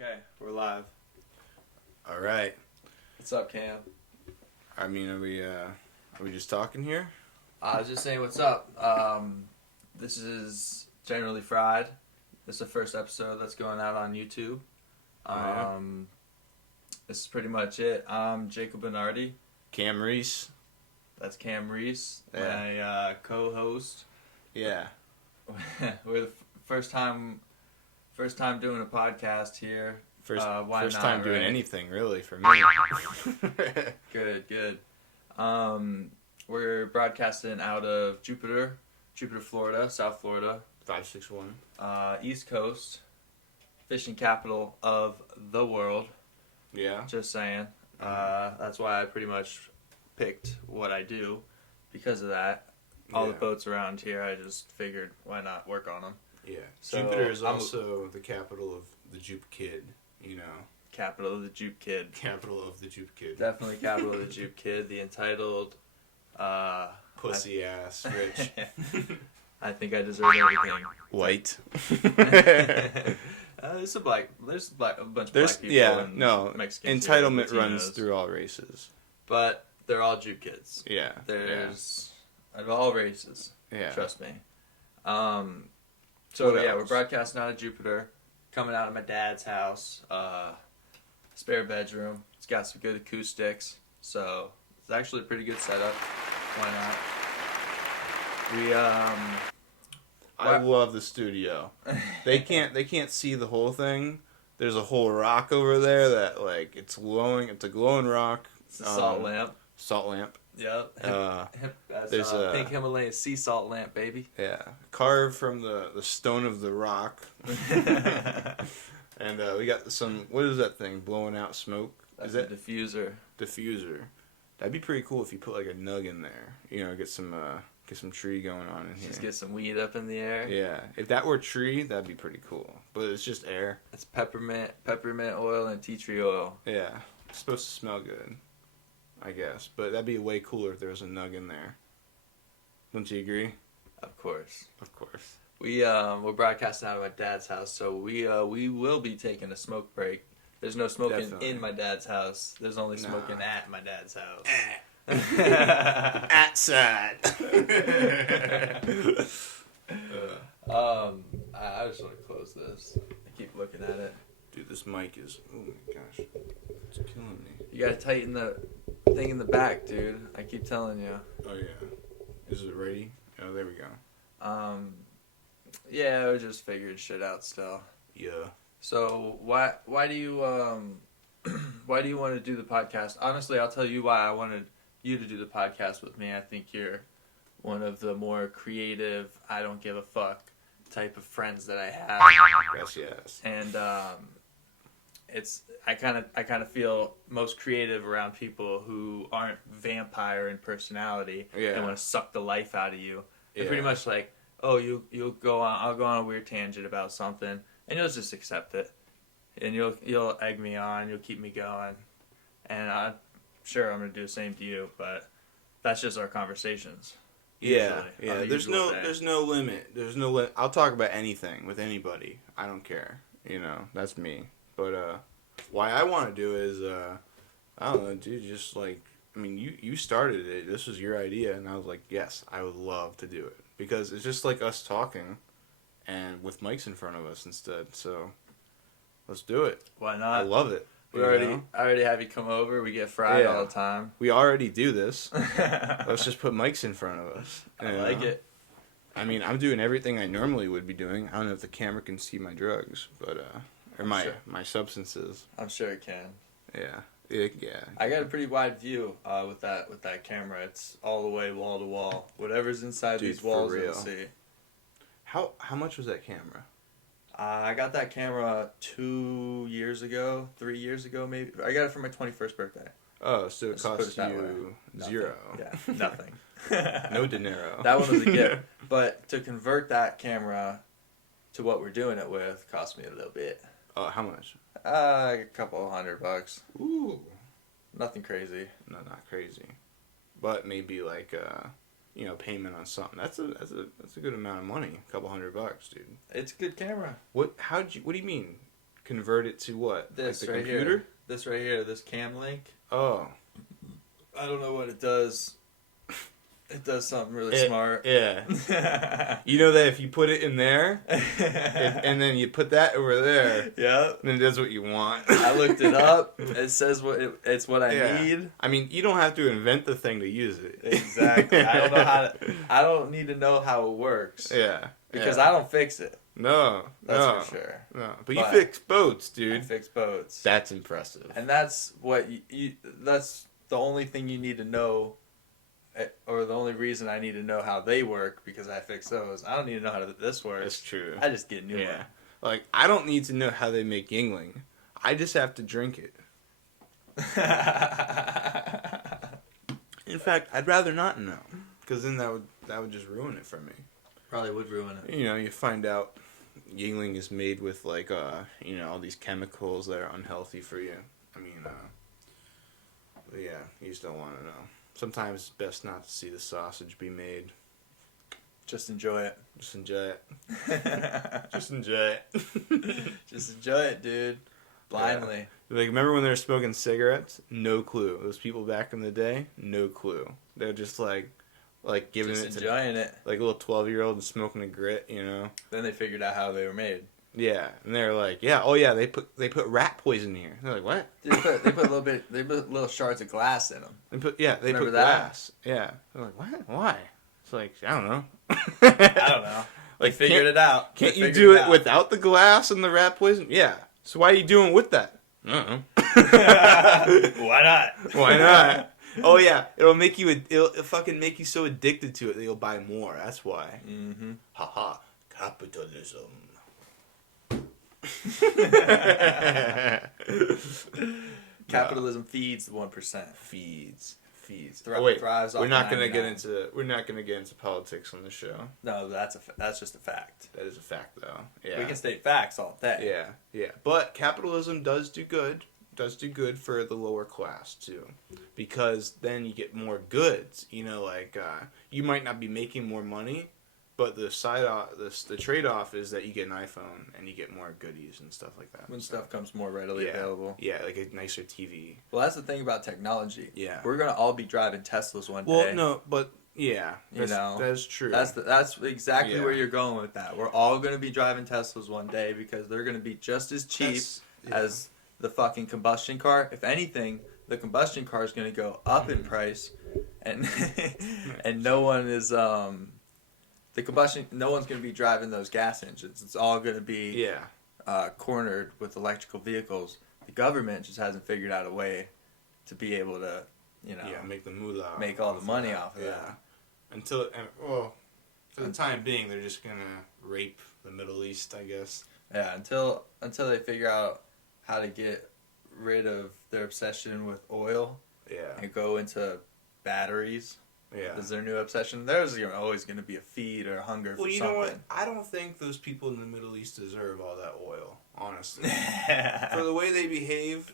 Okay, we're live. All right. What's up, Cam? I mean, are we just talking here? I was just saying, what's up? This is Generally Fried. This is the first episode that's going out on YouTube. Yeah. This is pretty much it. I'm Jacob Bernardi. Cam Reese. That's Cam Reese, Yeah. my co-host. Yeah. We're the first time doing a podcast here. First Why first not, time doing right? anything really for me. Good. We're broadcasting out of Jupiter, Florida, South Florida. 561. East Coast, fishing capital of the world. Yeah. Just saying. That's why I pretty much picked what I do because of that. All the Yeah. boats around here, I just figured why not work on them. Yeah. So, Jupiter is I'm- also the capital of the Jupe Kid. You know, Capital of the Jupe Kid. capital of the Jupe Kid. Definitely capital of the Jupe Kid. The entitled. Pussy ass rich. I think I deserve everything. White. There's a bunch of black people. Yeah, and no. Mexicans Entitlement here, runs Latinos. through all races. But they're all Jupe kids. Yeah. There's of all races. Yeah. Trust me. So What yeah, we're else? broadcasting out of Jupiter, coming out of my dad's house. Spare bedroom. It's got some good acoustics, so it's actually a pretty good setup. Why not? I love the studio. They can't see the whole thing. There's a whole rock over there that like it's glowing. It's a glowing rock. It's a salt lamp. Salt lamp. Yep. That's there's a- pink Himalayan sea salt lamp, baby. Yeah, carved from the stone of the rock. And we got some. What is that thing? Blowing out smoke. That's Is a that diffuser. diffuser? That'd be pretty cool if you put like a nug in there. You know, get some tree going on in here. Just get some weed up in the air. Yeah, if that were tree, that'd be pretty cool. But it's just air. It's peppermint oil, and tea tree oil. Yeah, it's supposed to smell good, I guess. But that'd be way cooler if there was a nug in there. Don't you agree? Of course. Of course. We're broadcasting out of my dad's house, so we will be taking a smoke break. There's no smoking Definitely. in my dad's house. There's only Nah. smoking at my dad's house. Outside. I just want to close this. I keep looking at it. Dude, this mic is. Oh my gosh, it's killing me. You gotta tighten the thing in the back, dude. I keep telling you. Oh yeah. Is it ready? Oh, there we go. Yeah, I just figured shit out still. Yeah. So why do you why do you want to do the podcast? Honestly, I'll tell you why I wanted you to do the podcast with me. I think you're one of the more creative, I don't give a fuck type of friends that I have. Yes. And I kind of feel most creative around people who aren't vampire in personality Yeah. and want to suck the life out of you. They're Yeah. pretty much like, oh, you'll go on. I'll go on a weird tangent about something, and you'll just accept it, and you'll egg me on. You'll keep me going, and I'm sure I'm gonna do the same to you. But that's just our conversations. Yeah. usually, Yeah. on a There's usual no. day. There's no limit. There's no limit. I'll talk about anything with anybody. I don't care. You know. That's me. But why I want to do is I don't know, dude. Just like I mean, you started it. This was your idea, and I was like, yes, I would love to do it because it's just like us talking, and with mics in front of us instead. So let's do it. Why I not? love it. I you know? already have you come over. We get fried Yeah. all the time. We already do this. I Let's just put mics in front of us. you like know? it. I mean, I'm doing everything I normally would be doing. I don't know if the camera can see my drugs, but or Sure. my substances. I'm sure it can. Yeah. Yeah. I got a pretty wide view with that camera. It's all the way wall to wall. Whatever's inside Dude, these for walls, real. you'll see. How much was that camera? I got that camera 2 years ago, 3 years ago maybe. I got it for my 21st birthday. Oh, so it Let's put cost it that you Nothing. zero. Yeah, nothing. No dinero. That one was a gift. But to convert that camera to what we're doing it with cost me a little bit. Oh, how much? A couple $100. Ooh. Nothing crazy. No, not crazy. But maybe like payment on something. That's a good amount of money. A couple $100, dude. It's a good camera. What do you mean? convert it to what? This like the right computer? here. This right here. This cam link. Oh. I don't know what it does. It does something really smart. Yeah. You know that if you put it in there, and then you put that over there, Yep. then it does what you want. I looked it up. It says it's what I Yeah. need. I mean, you don't have to invent the thing to use it. Exactly. I don't need to know how it works. Yeah. Because yeah. I don't fix it. No. That's no, for sure. No. But you But fix boats, I dude. fix boats. That's impressive. And that's what that's the only thing you need to know, or the only reason I need to know how they work, because I fix those. I don't need to know how this works. That's true. I just get new Yeah. one. Like, I don't need to know how they make Yingling. I just have to drink it. In fact, I'd rather not know, because then that would just ruin it for me. Probably would ruin it. You know, you find out Yingling is made with like you know, all these chemicals that are unhealthy for you. I mean, but yeah, you just don't want to know. Sometimes it's best not to see the sausage be made. Just enjoy it. Just enjoy it. Just enjoy it. Just enjoy it, dude. Blindly. Like, remember when they were smoking cigarettes? No clue. Those people back in the day, no clue. They're just like giving Just it to enjoying it. like a little 12-year-old and smoking a grit, you know. Then they figured out how they were made. Yeah, and they're like, yeah, oh yeah, they put rat poison here. They're like, what? They put they put little shards of glass in them. They put Remember put that? glass. Yeah, they're like, what? Why? It's like, I don't know. I don't know. Like, They figured it out. Can't They you figured do it out. without the glass and the rat poison? Yeah. So why are you doing it with that? I don't know. Why not? Why not? Oh yeah, it'll fucking make you so addicted to it that you'll buy more. That's why. Mm-hmm. Haha, capitalism. Capitalism feeds the 1%. Feeds. Thrives off we're not the gonna get 99. into politics on the show. No, that's just a fact. That is a fact, though. Yeah. We can state facts all day. Yeah. But capitalism does do good. Does do good for the lower class too, because then you get more goods. You know, like you might not be making more money, but the trade off is that you get an iPhone and you get more goodies and stuff like that. When stuff comes more readily available. Yeah, like a nicer TV. Well, that's the thing about technology. Yeah. We're gonna all be driving Teslas one day. Well, no, but yeah, You know, that's true. That's exactly Yeah. where you're going with that. We're all gonna be driving Teslas one day because they're gonna be just as cheap as the fucking combustion car. If anything, the combustion car is gonna go up in price, and and no one is no one's gonna be driving those gas engines. It's all gonna be cornered with electrical vehicles. The government just hasn't figured out a way to be able to, make the moolah, make all the money off of that. Until for the time being, they're just gonna rape the Middle East, I guess. Yeah, until they figure out how to get rid of their obsession with oil and go into batteries. Yeah. Is their new obsession. There's always going to be a feed or a hunger for something. Well, you know what? I don't think those people in the Middle East deserve all that oil, honestly. For the way they behave.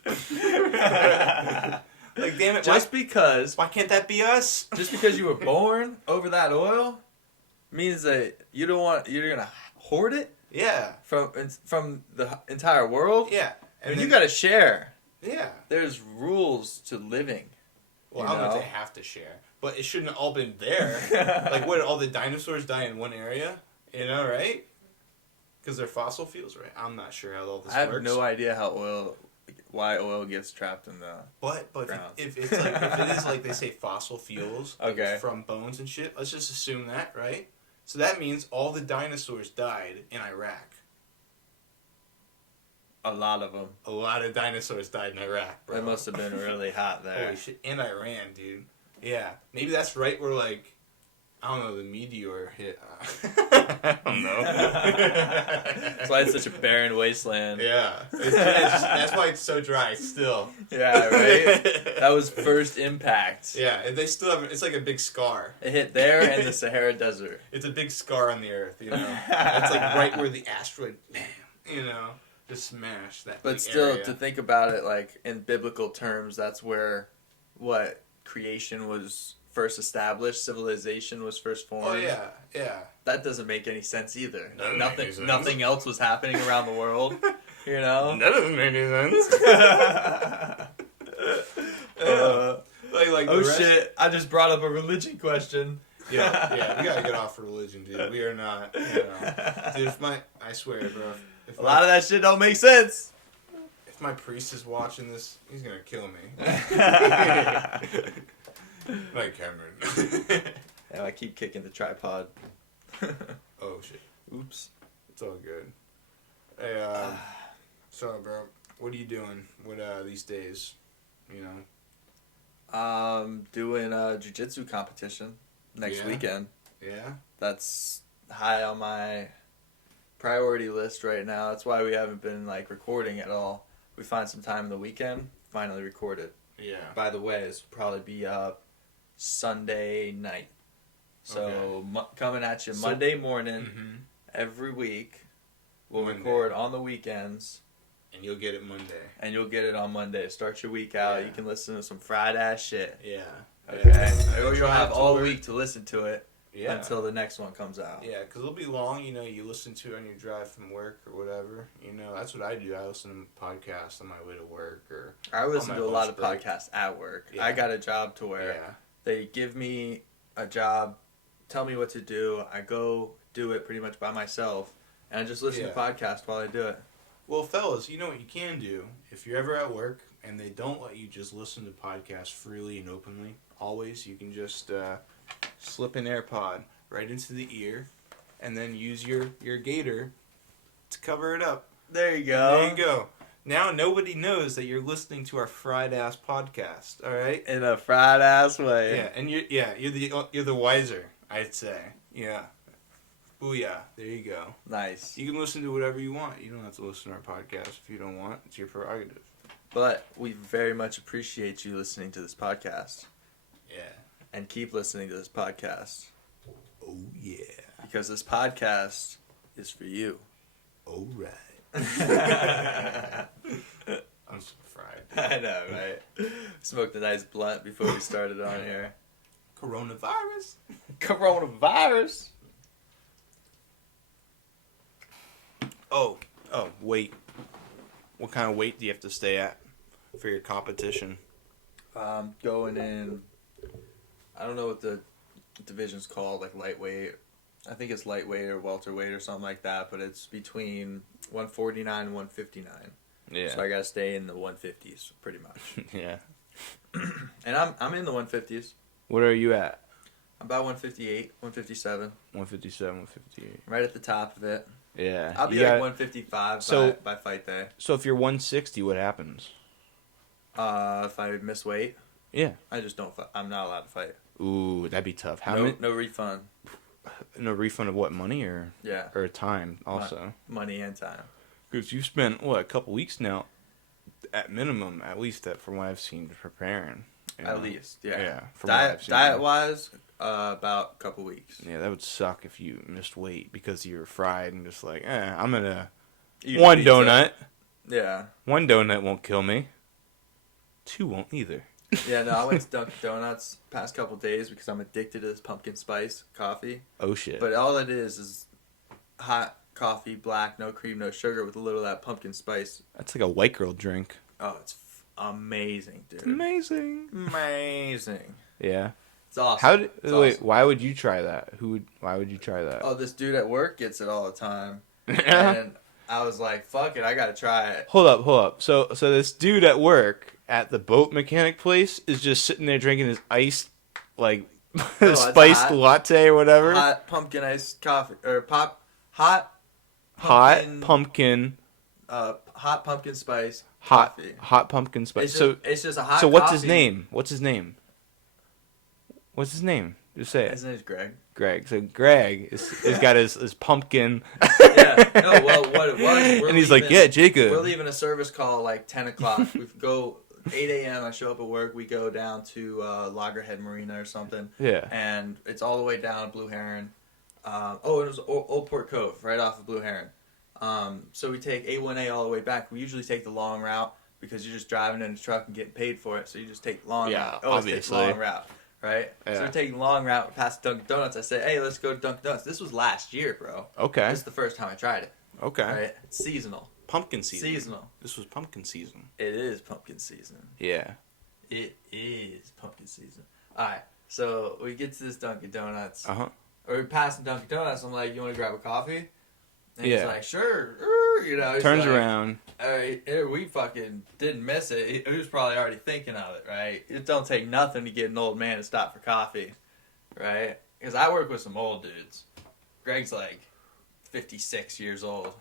Like, damn it, why can't that be us? Just because you were born over that oil means that you're going to hoard it? Yeah. From the entire world? Yeah. And you got to share. Yeah. There's rules to living. Well, I don't know if they have to share, but it shouldn't have all been there. Like, what, all the dinosaurs die in one area? You know, right? Because they're fossil fuels, right? I'm not sure how all this works. I have no idea why oil gets trapped in the But ground. if it's like, if it is like they say fossil fuels Okay. from bones and shit, let's just assume that, right? So that means all the dinosaurs died in Iraq. A lot of them. A lot of dinosaurs died in Iraq, bro. It must have been really hot there. Holy shit. And Iran, dude. Yeah. Maybe that's right where, like, I don't know, the meteor hit. I don't know. That's why it's such a barren wasteland. Yeah. That's why it's so dry still. Yeah, right? That was first impact. Yeah, and they still have, it's like a big scar. It hit there and the Sahara Desert. It's a big scar on the earth, you know? That's like right where the asteroid, bam, you know, just smashed that But big still, area. to think about it, like, in biblical terms, that's where, creation was first established, civilization was first formed. Oh, yeah. That doesn't make any sense either. Doesn't make any sense. Nothing else was happening around the world. You know? That doesn't make any sense. Like oh the rest- shit! I just brought up a religion question. Yeah, we gotta get off religion, dude. We are not, dude. I swear, bro. If A lot of that shit don't make sense. if my priest is watching this, he's gonna kill me. Like Cameron. Yeah, I keep kicking the tripod. Oh shit. Oops. It's all good. Hey, so bro, what are you doing? What these days? You know. Doing a jiu-jitsu competition next Yeah. weekend. Yeah. That's high on my priority list right now. That's why we haven't been like recording at all. We find some time in the weekend, finally record it. Yeah. By the way, this will probably be up Sunday night. So Okay. coming at you So- Monday morning Mm-hmm. every week. We'll Monday. record on the weekends. And you'll get it Monday. And you'll get it on Monday. Start your week out. Yeah. You can listen to some fried ass shit. Yeah. Okay. Yeah. Or you'll Try have to all work- week to listen to it Yeah. until the next one comes out. Yeah, because it'll be long, you listen to it on your drive from work or whatever. That's what I do. I listen to podcasts on my way to work or... I listen my to a lot of lunch break. podcasts at work. Yeah. I got a job to where Yeah. they give me a job, tell me what to do. I go do it pretty much by myself. And I just listen to Yeah. podcasts while I do it. Well, fellas, you know what you can do? If you're ever at work and they don't let you just listen to podcasts freely and openly, always, you can just slip an AirPod right into the ear and then use your gator to cover it up. There you And go. there you go. Now nobody knows that you're listening to our fried ass podcast. All right. In a fried ass way. Yeah, and you're the wiser, I'd say. Yeah. Booyah. There you go. Nice. You can listen to whatever you want. You don't have to listen to our podcast if you don't want. It's your prerogative. But we very much appreciate you listening to this podcast. Yeah. And keep listening to this podcast. Oh yeah. Because this podcast is for you. All right. I'm so fried. I know, right? Smoked a nice blunt before we started on here. Coronavirus. Coronavirus. Oh, weight. What kind of weight do you have to stay at for your competition? Going in, I don't know what the division's called, like lightweight. I think it's lightweight or welterweight or something like that, but it's between 149 and 159. Yeah. So I gotta stay in the 150s, pretty much. Yeah. And I'm in the 150s. What are you at? About 158, 157. 157, 158. Right at the top of it. Yeah. I'll be You like got- 155 So- by fight day. So if you're 160, what happens? If I miss weight, Yeah. I just don't fight. I'm not allowed to fight. Ooh, that'd be tough. How no, many? no refund. No refund of what, money or Yeah, time also? money and time. Because you spent a couple weeks now, at minimum, at least that from what I've seen preparing. you know? At least, yeah. Yeah. From what I've Diet, seen. diet wise, about a couple weeks. Yeah, that would suck if you missed weight because you were fried and just like, I'm gonna Eat one pizza. donut. Yeah. One donut won't kill me. Two won't either. Yeah, no, I went to Dunkin' Donuts past couple days because I'm addicted to this pumpkin spice coffee. Oh shit. But all it is hot coffee, black, no cream, no sugar, with a little of that pumpkin spice. That's like a white girl drink. Oh, it's amazing, dude. Amazing. Amazing. Yeah. It's awesome. How did It's wait? awesome. Why would you try that? Why would you try that? Oh, this dude at work gets it all the time. Yeah. And I was like, fuck it, I gotta try it. Hold up. So this dude at work at the boat mechanic place is just sitting there drinking his iced, like, it's spiced hot. latte or whatever. Hot pumpkin iced coffee. Or hot pumpkin. hot pumpkin spice Hot coffee. pumpkin spice. It's just a hot So what's his coffee. name? What's his name? Just say His it. name's Greg. Greg. So Greg is got his pumpkin. Yeah. No, well, what it was, we're And he's like, leaving- yeah, Jacob. We're leaving a service call like 10 o'clock. We go 8 a.m. I show up at work. We go down to Loggerhead Marina or something. Yeah. And it's all the way down Blue Heron. It was Old Port Cove, right off of Blue Heron. So we take A1A all the way back. We usually take the long route because you're just driving in a truck and getting paid for it. So you just take long Yeah, route. Always take obviously. long route, right? So Yeah. we're taking long route past Dunkin' Donuts. I say, hey, let's go to Dunkin' Donuts. This was last year, bro. Okay. This is the first time I tried it. Okay. Right? It's seasonal. pumpkin season. Seasonal. This was pumpkin season. It is pumpkin season. Yeah. It is pumpkin season. Alright, so we get to this Dunkin' Donuts. Uh-huh. Or we pass the Dunkin' Donuts. I'm like, you want to grab a coffee? And he's Yeah. like, sure. You know, he's Turns like, around. All right, we fucking didn't miss it. He was probably already thinking of it, right? It don't take nothing to get an old man to stop for coffee, right? Because I work with some old dudes. Greg's like 56 years old.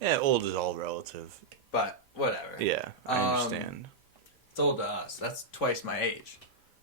Yeah, old is all relative. But whatever. Yeah, I understand. It's old to us. That's twice my age.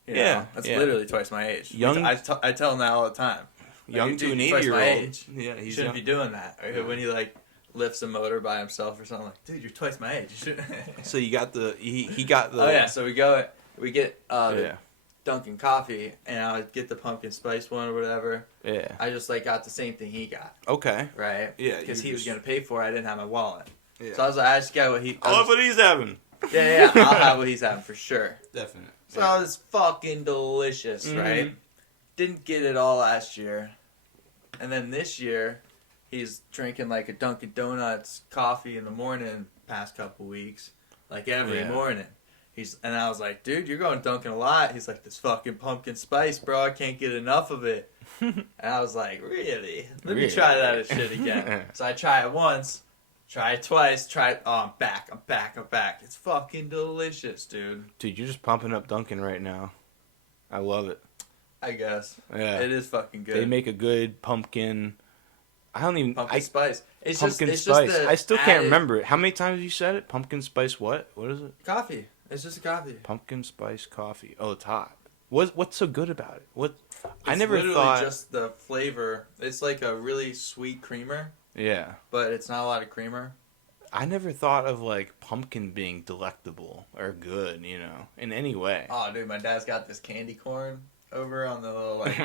You Yeah, know? That's yeah. literally twice my age. Young- I tell him that all the time. Young Like, to an dude, you're twice my 80-year-old. age. Yeah, You he's shouldn't young. be doing that. Or Yeah. when he like lifts a motor by himself or something, like, dude, you're twice my age. You should. So you got the he got the Oh yeah, so we get the yeah. Dunkin' coffee, and I would get the pumpkin spice one or whatever. Yeah. I just like got the same thing he got, Okay. right? Yeah, because you he was just- gonna pay for it. I didn't have my wallet, Yeah. so I was like, I just got what he. I love what he's having. Yeah, I'll have what he's having for sure. Definitely. So it was fucking delicious, right? Didn't get it all last year, and then this year, he's drinking like a Dunkin' Donuts coffee in the morning. Past couple weeks, like every Yeah. morning. And I was like, dude, you're going Dunkin' a lot. He's like, this fucking pumpkin spice, bro. I can't get enough of it. And I was like, really? Let me try that shit again. So I try it once, try it twice, oh, I'm back. It's fucking delicious, dude. Dude, you're just pumping up Dunkin' right now. I love it. I guess. Yeah. It is fucking good. They make a good pumpkin. I don't even. Pumpkin spice. It's pumpkin just spice. the I still can't added remember it. How many times you said it? Pumpkin spice what? What is it? coffee. It's just a coffee. Pumpkin spice coffee. Oh, it's hot. What's so good about it? What? I It's never literally thought. just the flavor. It's like a really sweet creamer, Yeah. but it's not a lot of creamer. I never thought of like pumpkin being delectable or good, you know, in any way. Oh, dude, my dad's got this candy corn over on the little like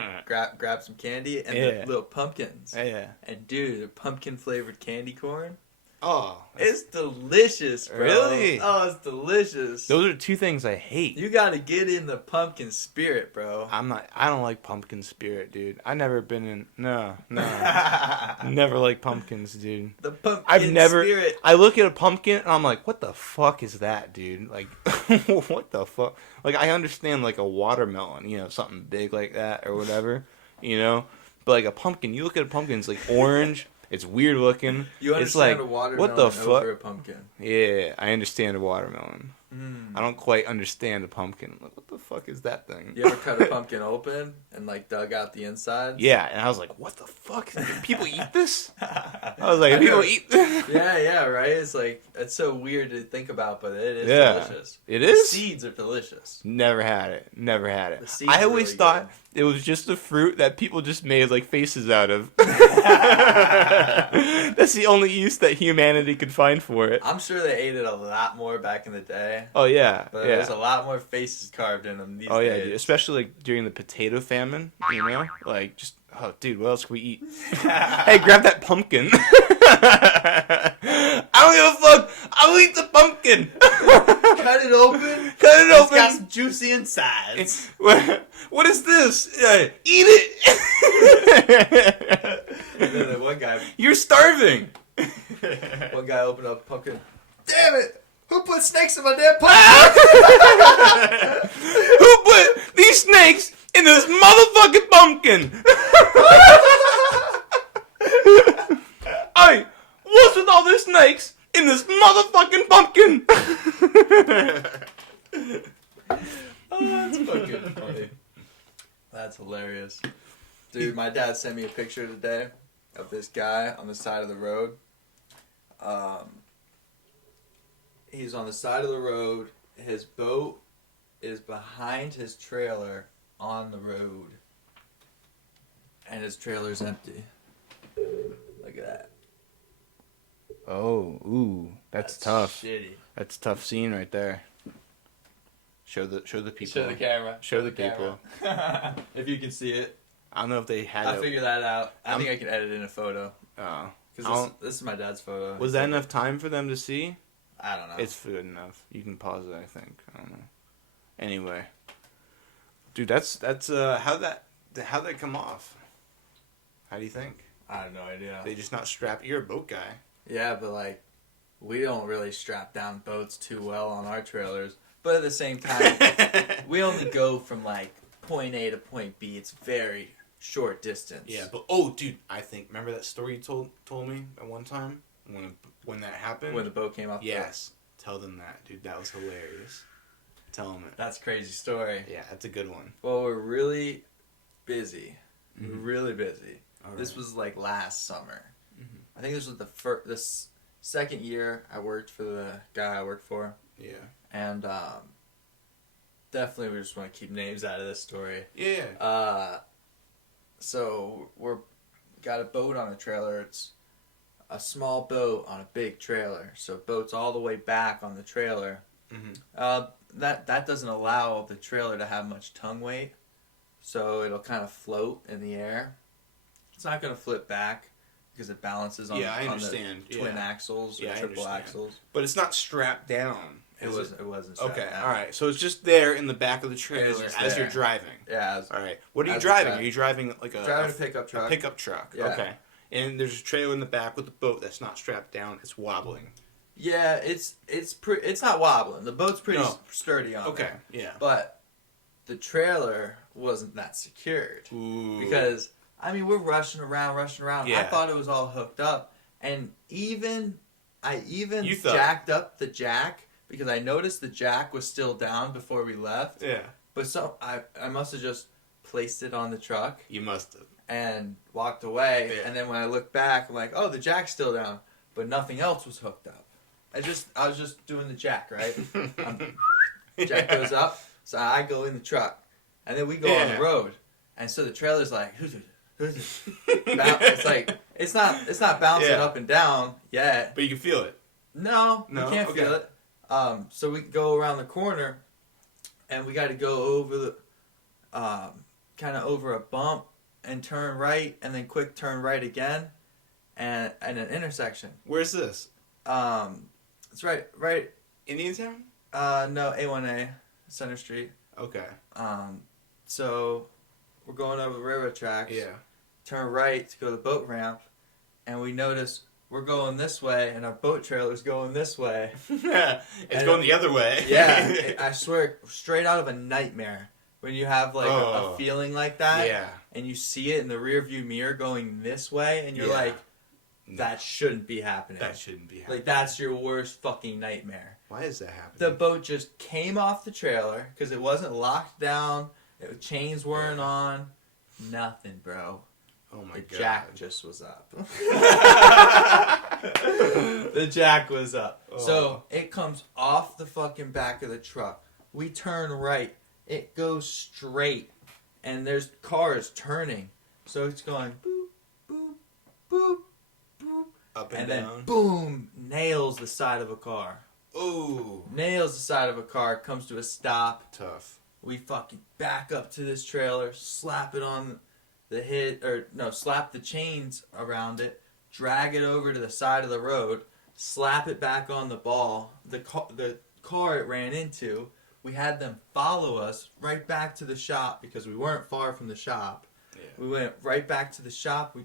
grab some candy and Yeah. the little pumpkins. Yeah. And dude, the pumpkin flavored candy corn, Oh, it's delicious, bro. Really? Oh, it's delicious. those are two things I hate. You gotta get in the pumpkin spirit, bro. I don't like pumpkin spirit, dude. I never been in. No. Never like pumpkins, dude. The pumpkin I've never. spirit. I look at a pumpkin and I'm like, what the fuck is that, dude? Like, what the fuck? Like, I understand like a watermelon, you know, something big like that or whatever, you know. But like a pumpkin, you look at a pumpkin, it's like orange. It's weird looking. You It's understand like, a watermelon what the fuck? over a pumpkin. Yeah, I understand a watermelon. Mm. I don't quite understand a pumpkin. Like, what the fuck is that thing? You ever cut a pumpkin open and like dug out the inside? Yeah, and I was like, what the fuck? People eat this? I was like, people eat this? Yeah, right. It's like it's so weird to think about, but it is Yeah. delicious. It The is? seeds are delicious. Never had it. The seeds I are always really thought it was just a fruit that people just made like faces out of. That's the only use that humanity could find for it. I'm sure they ate it a lot more back in the day, Oh yeah, but yeah. there's a lot more faces carved in them these Oh yeah, days. dude. Especially like during the potato famine, you know? Like just dude, what else can we eat? Hey, grab that pumpkin. I don't give a fuck. I'll eat the pumpkin. Cut it open. Cut it It's open. got some juicy insides. What is this? Eat it. And then one guy You're starving. opened up a pumpkin. Damn it! Who put snakes in my damn pumpkin? Who put these snakes in this motherfucking pumpkin? Hey, what's with all these snakes in this motherfucking pumpkin? Oh, that's fucking funny. That's hilarious. Dude, my dad sent me a picture today of this guy on the side of the road. He's on the side of the road. His boat is behind his trailer on the road. And his trailer's empty. Look at that. Oh, ooh, that's tough. Shitty. That's a tough scene right there. Show the people. Show the camera. Show the people. camera. If you can see it. I don't know if they had I'll it. figure that out. I think I can edit in a photo. Oh. Because this is my dad's photo. Was that enough time for them to see? I don't know. It's good enough. You can pause it, I think. I don't know. Anyway, dude, that's how'd that come off? How do you think? I have no idea. They just not strap. You're a boat guy. Yeah, but like, we don't really strap down boats too well on our trailers. But at the same time, we only go from like point A to point B. It's very short distance. Yeah, but dude, I think remember that story you told me at one time when that happened? When the boat came off. Yes. Tell them that, dude. That was hilarious. Tell them it. That's a crazy story. Yeah, that's a good one. Well, we're really busy. Mm-hmm. We're really busy. All This right. was like last summer. Mm-hmm. I think this was this second year I worked for the guy I worked for. Yeah. And definitely we just want to keep names out of this story. Yeah. So we're got a boat on a trailer. It's a small boat on a big trailer. So boat's all the way back on the trailer. Mm-hmm. That doesn't allow the trailer to have much tongue weight. So it'll kind of float in the air. It's not going to flip back because it balances on, I on understand. the twin axles or Yeah, I triple understand. axles. But it's not strapped down. It wasn't strapped Okay, down. all right. So it's just there in the back of the trailer just as there. you're driving. Yeah. It was, All right. What are you As driving? a- Are you driving like driving a pickup truck. A pickup truck. Yeah. Okay. And there's a trailer in the back with the boat that's not strapped down. It's wobbling. Yeah, it's not wobbling. The boat's pretty No. sturdy on Okay. there. Yeah. But the trailer wasn't that secured. Ooh. Because, I mean, we're rushing around. I Yeah. thought it was all hooked up. And I You thought- jacked up the jack because I noticed the jack was still down before we left. Yeah. But I must have just placed it on the truck You must have. and walked away. Yeah. And then when I looked back, I'm like, oh, the jack's still down. But nothing else was hooked up. I was just doing the jack, right? Jack goes up, so I go in the truck, and then we go on Yeah. the road, and so the trailer's like, who's it? It's like it's not bouncing Yeah. up and down yet. But you can feel it. No, No? you can't Okay. feel it. So we go around the corner, and we got to go over the kind of over a bump and turn right, and then quick turn right again, and an intersection. Where's this? It's right. Indiantown? No, A1A, Center Street. Okay. So we're going over the railroad tracks. Yeah. Turn right to go to the boat ramp, and we notice we're going this way, and our boat trailer's going this way. It's And going the other way. Yeah, I swear, straight out of a nightmare. When you have like Oh. a feeling like that, Yeah. and you see it in the rear view mirror going this way, and you're Yeah. like, that shouldn't be happening. That shouldn't be happening. Like, that's your worst fucking nightmare. Why is that happening? The boat just came off the trailer because it wasn't locked down. Chains weren't on. Nothing, bro. Oh my The god. jack just was up. The jack was up. Oh. So it comes off the fucking back of the truck. We turn right. It goes straight. And there's cars turning. So it's going boop, boop, boop, boop. Up And and, then down. boom, nails the side of a car. Ooh. Nails the side of a car, comes to a stop. Tough. We fucking back up to this trailer, slap it on slap the chains around it, drag it over to the side of the road, slap it back on the ball. The car it ran into, we had them follow us right back to the shop because we weren't far from the shop. Yeah. We went right back to the shop.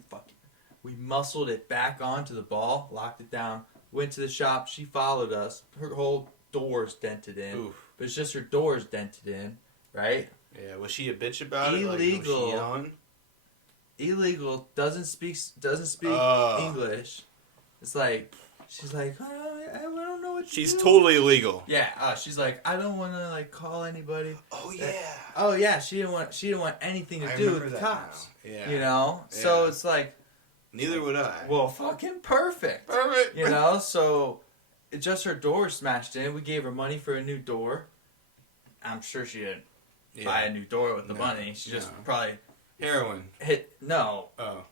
We muscled it back onto the ball, locked it down, went to the shop. She followed us. Her whole door's dented in. Oof. But it's just her door's dented in, right? Yeah. Was she a bitch about it? Illegal. Like, was she yelling? Illegal, doesn't speak Oh. English. It's like, she's like, I don't know what to She's do. totally illegal. Yeah, she's like, I don't want to like call anybody. Oh yeah. Oh yeah, she didn't want anything to I do remember with the that cops. now. Yeah. You know? So Yeah. it's like, Neither would I. well, fucking perfect. Perfect. You know, so it just her door smashed in. We gave her money for a new door. I'm sure she didn't Yeah. buy a new door with the No, money. She just no. probably Heroin. no. Oh.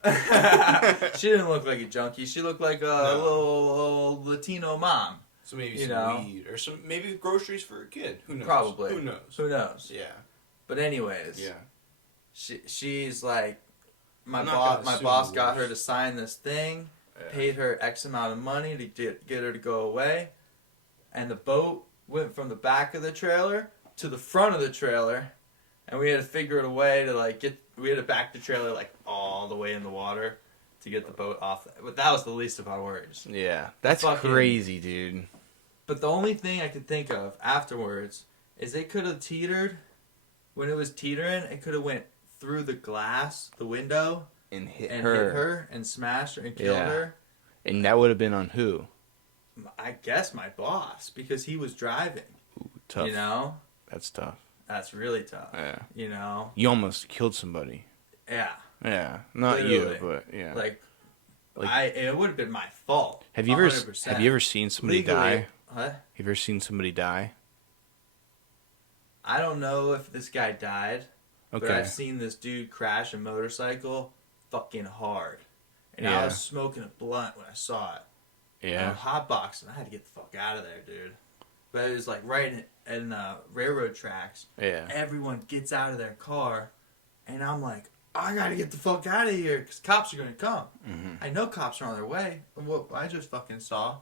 She didn't look like a junkie. She looked like a No. little Latino mom. So maybe You some know. weed or some maybe groceries for a kid. Who knows? Probably. Who knows? Who knows? Yeah. But anyways, Yeah. she's like, my I'm not boss. gonna My assume boss the got her worst. to sign this thing, Yeah. paid her X amount of money to get her to go away, and the boat went from the back of the trailer to the front of the trailer, and we had to figure out a way to like we had to back the trailer like all the way in the water to get the boat off. But that was the least of our worries. Yeah, that's Fucking- crazy, dude. But the only thing I could think of afterwards is they could have teetered. When it was teetering, it could have went through the glass, the window, And hit and her. hit her and smashed her and killed Yeah. her. And that would have been on who? I guess my boss, because he was driving. Tough. You know? That's tough. That's really tough. Yeah. You know? You almost killed somebody. Yeah. Yeah. Not Literally. you, but yeah. Like Like- it would have been my fault. have you ever 100%. seen somebody Legally, die? What? Have you ever seen somebody die? I don't know if this guy died, but Okay. I've seen this dude crash a motorcycle fucking hard. And I Yeah. was smoking a blunt when I saw it. And Yeah. I'm hotboxing. I had to get the fuck out of there, dude. But it was like right in railroad tracks. Yeah. Everyone gets out of their car, and I'm like, I gotta get the fuck out of here because cops are gonna come. Mhm. I know cops are on their way. What I just fucking saw,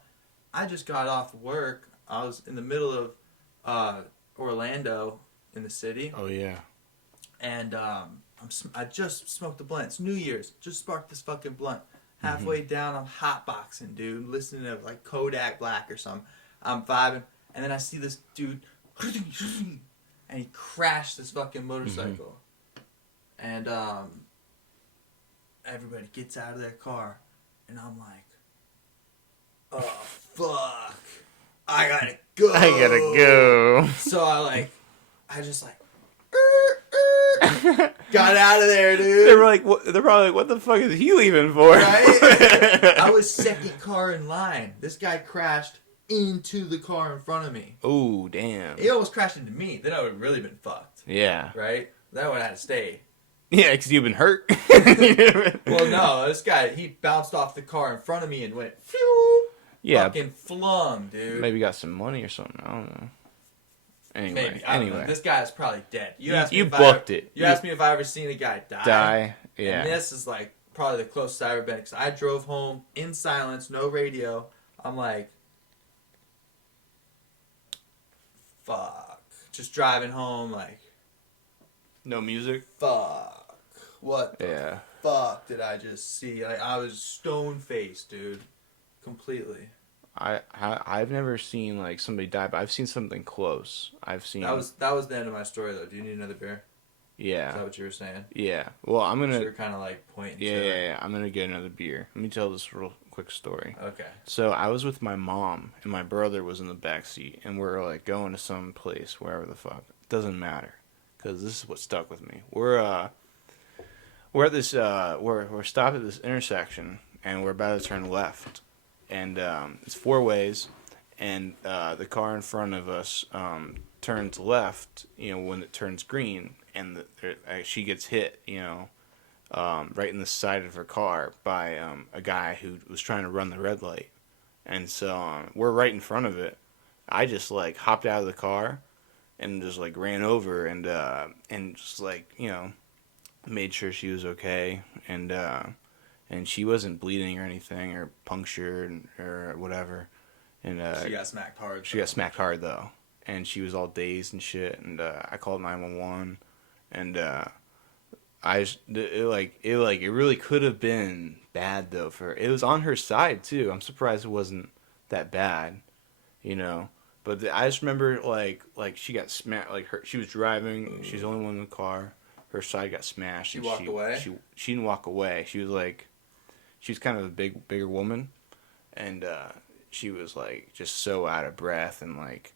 I just got off work. I was in the middle of Orlando in the city, Oh yeah. and I just smoked a blunt. It's New Year's. Just sparked this fucking blunt. Halfway down, I'm hotboxing, dude, listening to like Kodak Black or something. I'm vibing, and then I see this dude, and he crashed this fucking motorcycle. And everybody gets out of their car, and I'm like, oh fuck, I gotta go. I gotta go. So I just got out of there, dude. They were like, what, they're probably like, what the fuck is he leaving for? Right? I was second car in line. This guy crashed into the car in front of me. Oh damn. He almost crashed into me. Then I would have really been fucked, Yeah. right? Then I would have had to stay. Yeah, because you've been hurt. Well, no, this guy, he bounced off the car in front of me and went, phew, Yeah. fucking flung, dude. Maybe got some money or something. I don't know. Anyway. Maybe. I don't know. Anyway. This guy is probably dead. You asked me if booked it. You asked me if I ever seen a guy die. Die. Yeah. And this is like probably the closest I ever been. Because I drove home in silence, no radio. I'm like, fuck. Just driving home like, No music. fuck. What the Yeah. fuck did I just see? Like, I was stone faced, dude. Completely. I've never seen like somebody die, but I've seen something close. I've seen. That was the end of my story, though. Do you need another beer? Is Yeah. that what you were saying? Yeah. Well, I'm So gonna. you're kind of like pointing Yeah, to yeah, it. yeah. I'm gonna get another beer. Let me tell this real quick story. Okay. So I was with my mom and my brother was in the back seat, and we're like going to some place, wherever the fuck. Doesn't matter, because this is what stuck with me. We're at this we're stopped at this intersection, and we're about to turn left, and it's four ways, and the car in front of us turns left, you know, when it turns green, and she gets hit, you know. Right in the side of her car by a guy who was trying to run the red light. And so we're right in front of it. I just like hopped out of the car and just like ran over and just like, you know, made sure she was okay and she wasn't bleeding or anything or punctured or whatever. And She got smacked hard. she got smacked hard though. And she was all dazed and shit, and I called 911 and it really could have been bad though for her. It was on her side too. I'm surprised it wasn't that bad, you know. But I just remember like she got smacked. Like she was driving. She's the only one in the car. Her side got smashed. She and walked away? She didn't walk away. She was kind of a bigger woman, and she was like just so out of breath and like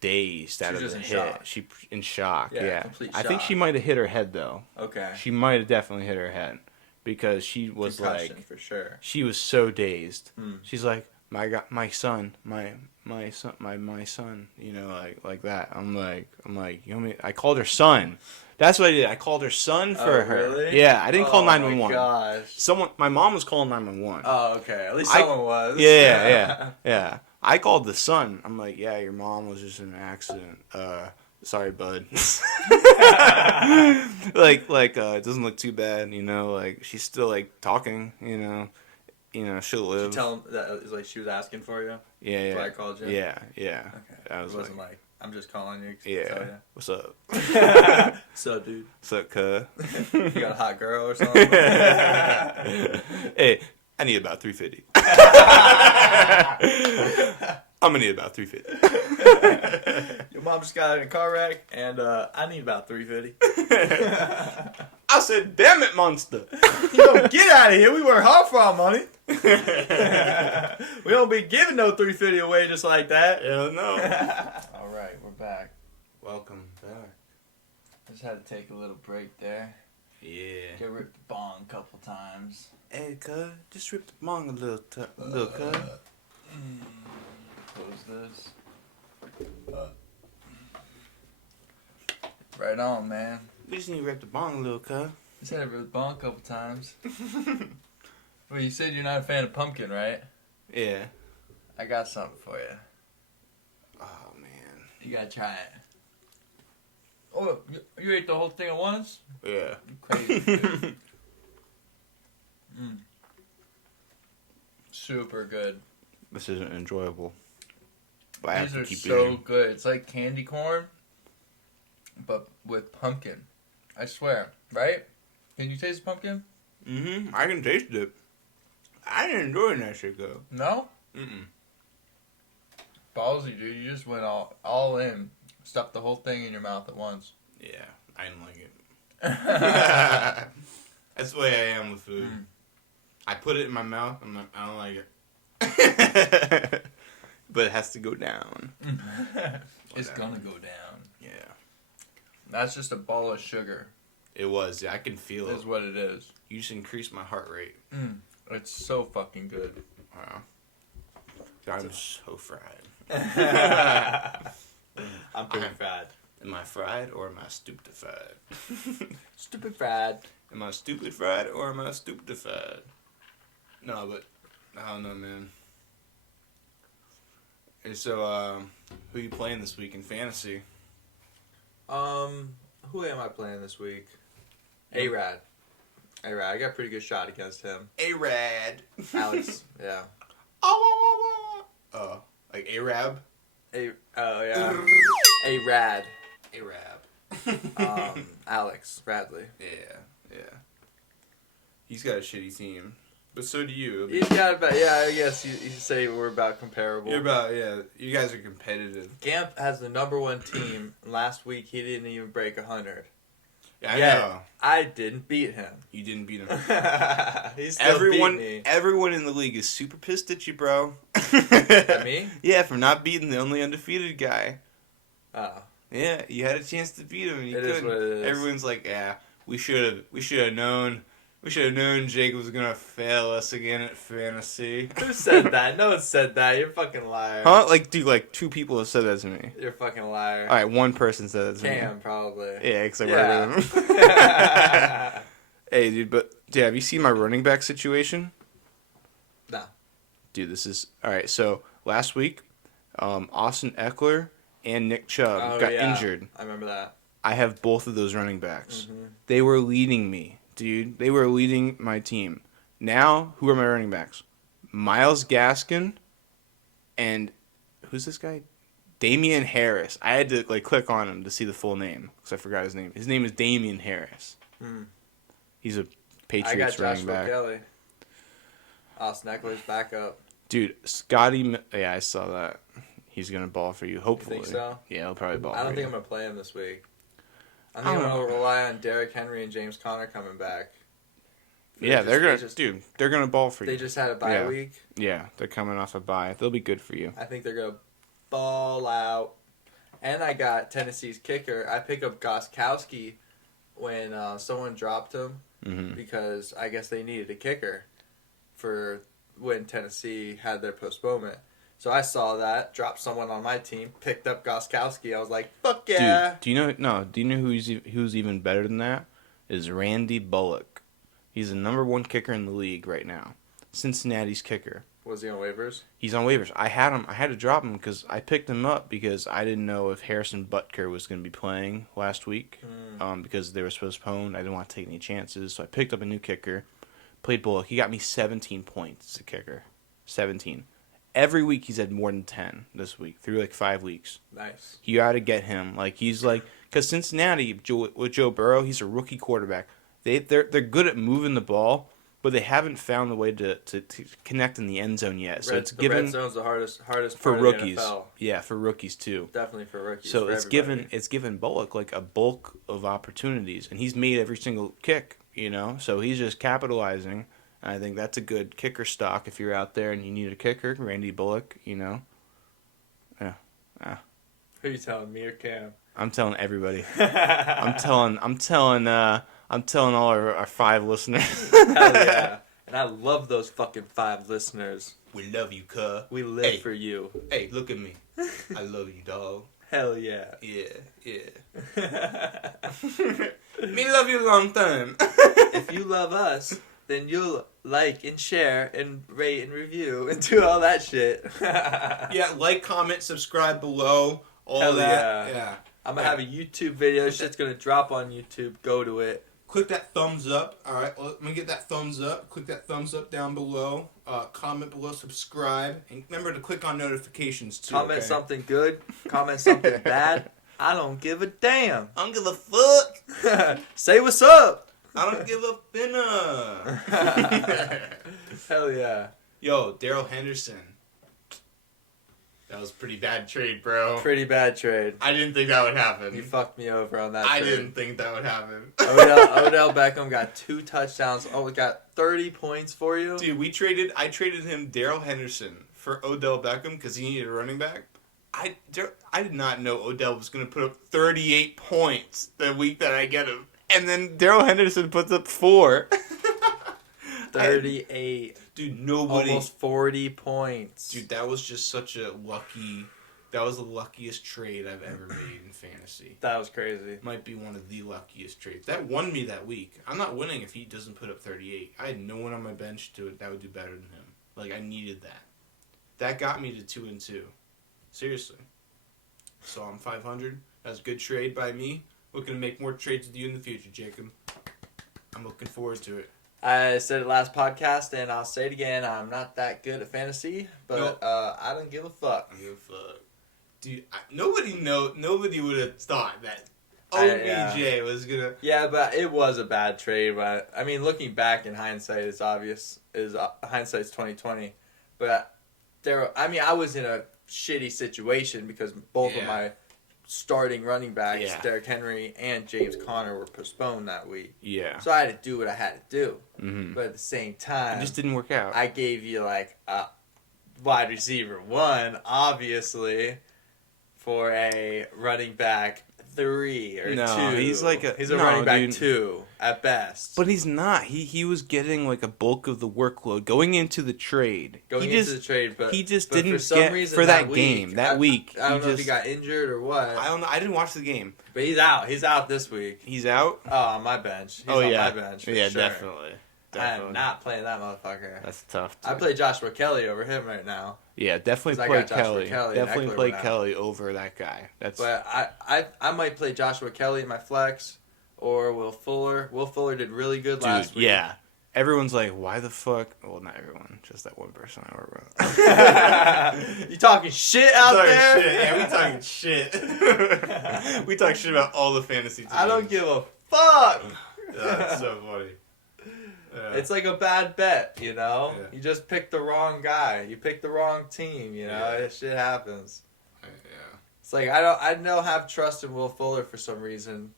dazed out of was the just hit. in shock. She in shock. Yeah, Yeah, complete I think shock. she might have hit her head though. Okay. She might have definitely hit her head because she was Concussion, like for sure. she was so dazed. Hmm. She's like my son, my son, you know, like that. I'm like, you know, I called her son. That's what I did. I called her son for her. Really? Yeah, I didn't call Oh my 911. gosh. My mom was calling 911. Oh, okay. At least I- someone was. Yeah. I called the son. I'm like, yeah, your mom was just in an accident. Sorry, bud. It doesn't look too bad, you know. Like she's still like talking, you know. She'll Did you live. tell him that it was like she was asking for you? Yeah, That's yeah. why I called you? Yeah. Okay. I was It wasn't like, like I'm just calling you. Yeah. What's up? What's up, dude? What's up, cuz? You got a hot girl or something? Hey, I need about 350. I'm gonna need about 350. Your mom just got in a car wreck, and I need about 350. I said, damn it, monster. Yo, get out of here. We work hard for our money. We don't be giving no 350 away just like that. Hell no. All right, we're back. Welcome back. Just had to take a little break there. Yeah. Get ripped the bong a couple times. Hey, cuz, just rip the bong a little cuz. Close this. Right on, man. We just need to rip the bong a little cuz. Just had to rip the bong a couple times. Well, you said you're not a fan of pumpkin, right? Yeah. I got something for you. Oh, man. You gotta try it. Oh, you ate the whole thing at once? Yeah. You crazy, dude. Super good. This isn't enjoyable. But I have These to are keep so eating. good. It's like candy corn, but with pumpkin. I swear, right? Can you taste pumpkin? Mm-hmm. I can taste it. I didn't enjoy that shit, though. No? Mm-mm. Ballsy, dude. You just went all in. Stuffed the whole thing in your mouth at once. Yeah, I didn't like it. That's the way I am with food. I put it in my mouth. I'm like, I don't like it. But it has to go down. It's gonna go down. Yeah. That's just a ball of sugar. It was. Yeah, I can feel Is it. what it is. You just increased my heart rate. It's so fucking good. Wow. I'm so fried. I'm pretty fried. Am I fried or am I stupefied? Stupid fried. Am I stupid fried or am I stupefied? No, but I don't know, man. Hey, so, who you playing this week in fantasy? Who am I playing this week? A-Rad. A-Rad. I got a pretty good shot against him. A-Rad. Alex. Yeah. Oh, like Arab? Oh, yeah. A-Rad. Arab. Alex Bradley. Yeah. He's got a shitty team. But so do you. He's got about, yeah, I guess you say we're about comparable. You're about, yeah. You guys are competitive. Gamp has the #1 team. Last week, he didn't even break 100. Yeah, I Yeah. know. I didn't beat him. You didn't beat him. He still beat me. Everyone in the league is super pissed at you, bro. At me? Yeah, for not beating the only undefeated guy. Oh. Yeah, you had a chance to beat him and you It is couldn't. what it is. Everyone's like, yeah, we should have known. We should have known Jake was gonna fail us again at fantasy. Who said that? No one said that. You're a fucking liar. Huh? Like, dude, like 2 people have said that to me. You're a fucking liar. All right, 1 person said that to me. Cam, probably. Yeah, except Yeah. for him. Hey, dude, but yeah, have you seen my running back situation? Nah. Dude, this is all right. So last week, Austin Eckler and Nick Chubb got injured. I remember that. I have both of those running backs. Mm-hmm. They were leading me, dude. They were leading my team. Now, who are my running backs? Myles Gaskin and who's this guy? Damian Harris. I had to click on him to see the full name because I forgot his name. His name is Damian Harris. He's a Patriots running back. Kelly. Austin Eckler's backup. Dude, Scotty. Yeah, I saw that. He's gonna ball for you. Hopefully. You think so? Yeah, he'll probably ball. I don't for think you. I'm gonna play him this week. I think I'm gonna rely on Derrick Henry and James Conner coming back. Yeah, they're gonna ball for you. They just had a bye week. Yeah, they're coming off a bye. They'll be good for you. I think they're gonna ball out. And I got Tennessee's kicker. I picked up Gostkowski when someone dropped him because I guess they needed a kicker for when Tennessee had their postponement. So I saw that, dropped someone on my team, picked up Gostkowski. I was like, "Fuck yeah!" Dude, do you know? No, do you know who's even better than that? Is Randy Bullock. He's the #1 kicker in the league right now. Cincinnati's kicker. Was he on waivers? He's on waivers. I had him. I had to drop him because I picked him up because I didn't know if Harrison Butker was going to be playing last week because they were postponed. I didn't want to take any chances, so I picked up a new kicker. Played Bullock. He got me 17 points as a kicker. 17. every week he's had more than 10 this week through like 5 weeks. Nice. You got to get him. Like he's like, because Cincinnati with Joe Burrow, he's a rookie quarterback. They're good at moving the ball, but they haven't found the way to connect in the end zone yet. So it's given red zone's the hardest for part rookies. Of the NFL. Yeah, for rookies too. Definitely for rookies. So for it's everybody. given Bullock like a bulk of opportunities, and he's made every single kick. So he's just capitalizing. And I think that's a good kicker stock if you're out there and you need a kicker. Randy Bullock. Yeah. Who are you telling, me or Cam? I'm telling everybody. I'm telling all our 5 listeners. Hell yeah. And I love those fucking 5 listeners. We love you, cuh. We live for you. Hey, look at me. I love you, dog. Hell yeah. Yeah. Me love you long time. If you love us, then you'll like and share and rate and review and do all that shit. Yeah, like, comment, subscribe below. All Hell that. yeah. Yeah. I'm gonna have a YouTube video. Shit's gonna drop on YouTube. Go to it. Click that thumbs up. All right, let me get that thumbs up. Click that thumbs up down below. Comment below, subscribe, and remember to click on notifications too. Comment okay? something good. Comment something bad. I don't give a damn. I don't give a fuck. Say what's up. I don't give a finna. Hell yeah. Yo, Daryl Henderson. That was a pretty bad trade, bro. Pretty bad trade. I didn't think that would happen. You fucked me over on that I trade. didn't think that would happen. Odell Beckham got 2 touchdowns. Oh, we got 30 points for you. Dude, I traded him Daryl Henderson for Odell Beckham because he needed a running back. I did not know Odell was going to put up 38 points the week that I get him. And then Daryl Henderson puts up 4. 38. Dude, nobody. Almost 40 points. Dude, that was just such a lucky. That was the luckiest trade I've ever made in fantasy. That was crazy. Might be one of the luckiest trades. That won me that week. I'm not winning if he doesn't put up 38. I had no one on my bench that would do better than him. Like, I needed that. That got me to 2-2. Seriously. So I'm 500. That's a good trade by me. Looking to make more trades with you in the future, Jacob. I'm looking forward to it. I said it last podcast, and I'll say it again. I'm not that good at fantasy, but Nope. I don't give a fuck. I don't give a fuck. Dude, nobody would have thought that OBJ was gonna. Yeah, but it was a bad trade. But I mean, looking back in hindsight, it's obvious. Hindsight's 2020. But I was in a shitty situation because both of my starting running backs, Derrick Henry and James Conner, were postponed that week. Yeah. So I had to do what I had to do. Mm-hmm. But at the same time, It just didn't work out. I gave you like a wide receiver 1, obviously, for a running back 3 or 2. No, he's like a running back dude. 2 at best. But he's not. He was getting like a bulk of the workload going into the trade. He just didn't for some get reason for that week, game. That week, I don't know if he got injured or what. I don't know. I didn't watch the game. But he's out. He's out this week. He's out. Oh, on my bench. He's on my bench. For sure. Definitely. I am not playing that motherfucker. That's tough. I play Joshua Kelly over him right now. Yeah, definitely 'Cause I play got Joshua Kelly. Kelly and Definitely Eckler play went out. Kelly over that guy. That's. But I might play Joshua Kelly in my flex or Will Fuller. Will Fuller did really good last week. Yeah. Everyone's like, why the fuck? Well, not everyone. Just that one person I work with. You talking shit out there? Shit. Yeah, we talking shit. We talk shit about all the fantasy teams. I don't give a fuck. That's so funny. Yeah. It's like a bad bet, you know? Yeah. You just picked the wrong guy. You picked the wrong team, you know? Yeah. Shit happens. Yeah. It's like I don't have trust in Will Fuller for some reason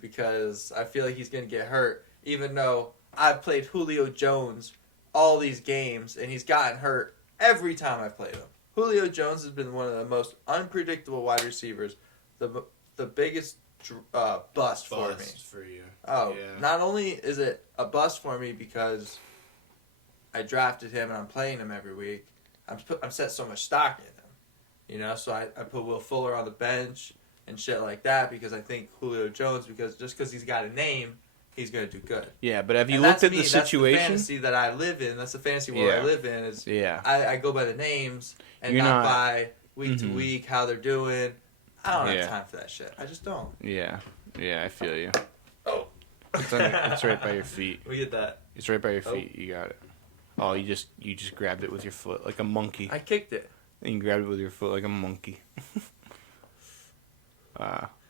because I feel like he's going to get hurt even though I've played Julio Jones all these games and he's gotten hurt every time I've played him. Julio Jones has been one of the most unpredictable wide receivers. The biggest bust for me. For you. Oh, Yeah. not only is it a bust for me because I drafted him and I'm playing him every week, I'm set so much stock in him. You know, so I put Will Fuller on the bench and shit like that because I think Julio Jones, because he's got a name, he's going to do good. Yeah, but have you And looked that's at me. the situation? That's the fantasy that I live in. That's the fantasy world I live in. Is I go by the names and You're not not- by week to week how they're doing. I don't Yeah. have time for that shit. I just don't. Yeah, I feel you. Oh. It's right by your feet. We get that. It's right by your feet. You got it. Oh, you just grabbed it with your foot like a monkey. I kicked it. And you grabbed it with your foot like a monkey.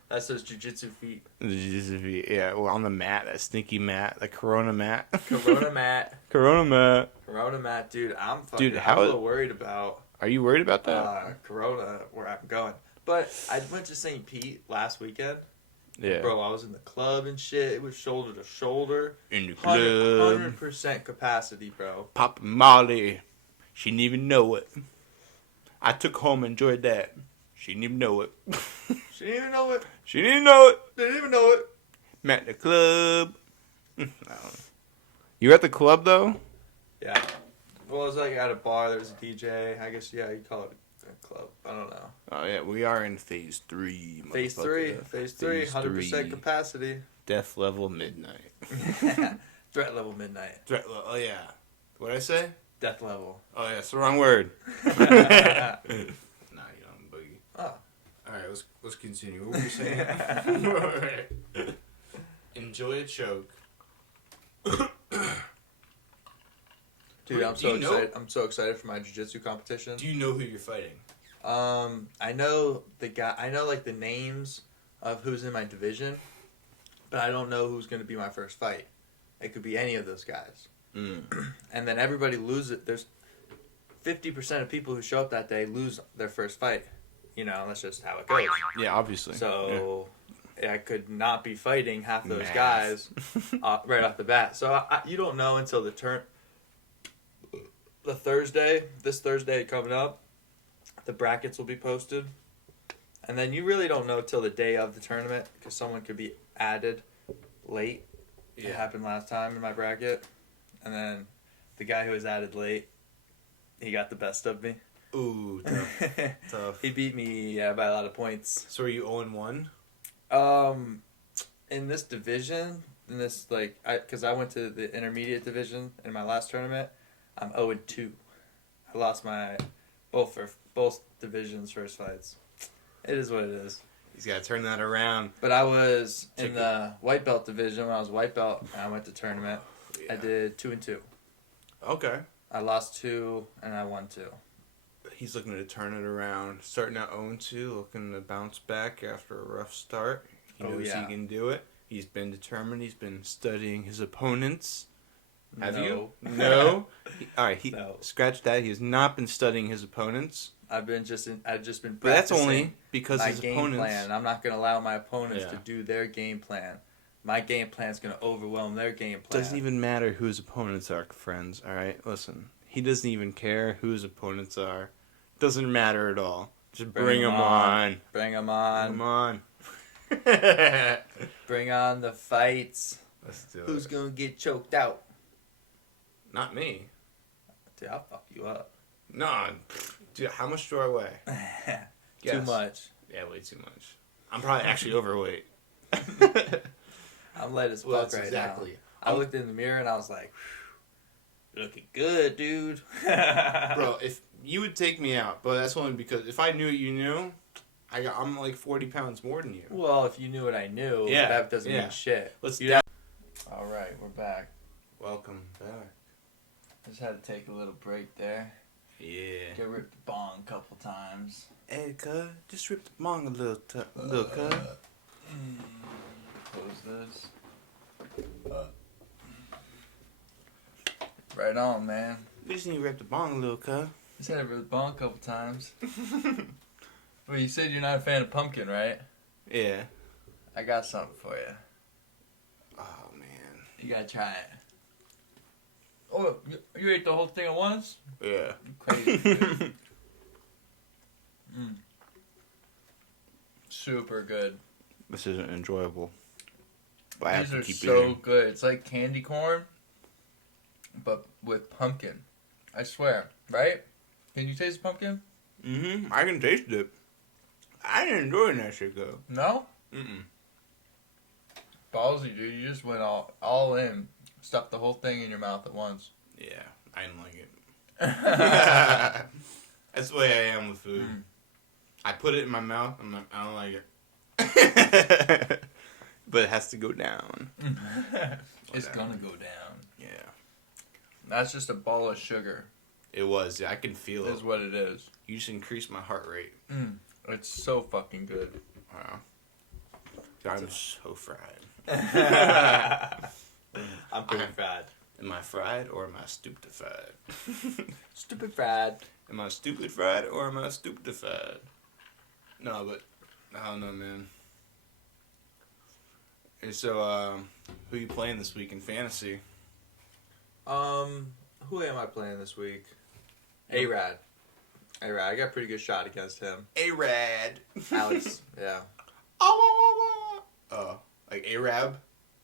That's those jujitsu feet. Yeah, well, on the mat, that stinky mat, the Corona mat. Corona mat. Corona mat. Corona mat, dude. I'm Dude, I'm a little worried about Are you worried about that? Corona where I'm going. But I went to St. Pete last weekend. Yeah. Bro, I was in the club and shit. It was shoulder to shoulder. In the club. 100% capacity, bro. Pop Molly. She didn't even know it. I took home and enjoyed that. She didn't even know it. She didn't even know it. She didn't even know it. Didn't even know it. Met at the club. You were at the club, though? Yeah. Well, it was like at a bar. There was a DJ. I guess, yeah, you call it a club. I don't know. Oh, yeah. We are in phase 3. Phase 3. Phase 3. 100% capacity. Death level midnight. Threat level midnight. Threat level. Oh, yeah. What'd I say? Death level. Oh, yeah. It's the wrong word. Nah, young boogie. Oh. All right, let's continue. What were you saying? Enjoy a choke. Dude, Wait, I'm so excited. I'm so excited for my jiu-jitsu competition. Do you know who you're fighting? I know the guy. I know like the names of who's in my division, but I don't know who's going to be my first fight. It could be any of those guys. Mm. And then everybody loses. There's 50% of people who show up that day lose their first fight. You know, that's just how it goes. Yeah, obviously. So I could not be fighting half those Math. guys right off the bat. So you don't know until the Thursday, this Thursday coming up, the brackets will be posted. And then you really don't know till the day of the tournament because someone could be added late. Yeah. It happened last time in my bracket. And then the guy who was added late, he got the best of me. Ooh, tough. He beat me by a lot of points. So are you 0-1? In this division, because I went to the intermediate division in my last tournament, I'm 0-2. I lost my both divisions first fights. It is what it is. He's got to turn that around. But I was in the white belt division when I was white belt, and I went to tournament. Yeah. I did 2-2. Okay. I lost 2 and I won 2. He's looking to turn it around. Starting out 0-2, looking to bounce back after a rough start. He knows he can do it. He's been determined. He's been studying his opponents. Have you? No. All right. No. Scratch that. He has not been studying his opponents. I've just been practicing. But that's only because my his game opponents. plan. I'm not going to allow my opponents to do their game plan. My game plan is going to overwhelm their game plan. Doesn't even matter who his opponents are, friends. All right, listen. He doesn't even care who his opponents are. Doesn't matter at all. Just bring them on. Bring them on. Come on. Bring on the fights. Let's do Who's it. going to get choked out? Not me. Dude, I'll fuck you up. No. Dude, how much do I weigh? Too Guess. much. Yeah, way too much. I'm probably actually overweight. I'm light as fuck Well, that's right exactly. now. I looked in the mirror and I was like, looking good, dude. Bro, if you would take me out, but that's only because if I knew what you knew, I'm like 40 pounds more than you. Well, if you knew what I knew, that doesn't mean shit. All right, we're back. Welcome back. Just had to take a little break there. Yeah. Get ripped the bong a couple times. Hey, cuz, just rip the bong a little cuz. Close this. Right on, man. We just need to rip the bong a little cuz. Just had to rip the bong a couple times. Well, you said you're not a fan of pumpkin, right? Yeah. I got something for you. Oh, man. You gotta try it. Oh, you ate the whole thing at once? Yeah. You crazy, dude. Super good. This isn't enjoyable. But I have These to are keep so eating. good. It's like candy corn, but with pumpkin. I swear, right? Can you taste the pumpkin? Mm-hmm. I can taste it. I ain't enjoying that shit, though. No? Mm-mm. Ballsy, dude. You just went all in. Stuffed the whole thing in your mouth at once. Yeah, I didn't like it. That's the way I am with food. I put it in my mouth. I'm like, I don't like it. But it has to go down. It's gonna go down. Yeah. That's just a ball of sugar. It was. Yeah, I can feel it. Is what it is. You just increased my heart rate. It's so fucking good. Wow. I'm so fried. I'm pretty fried. Am I fried or am I stupefied? Stupid fried. Am I stupid fried or am I stupefied? No, but I don't know, man. And so, who you playing this week in fantasy? Who am I playing this week? A-Rad. A-Rad. I got a pretty good shot against him. A-Rad. Alex. Yeah. Oh, like Arab?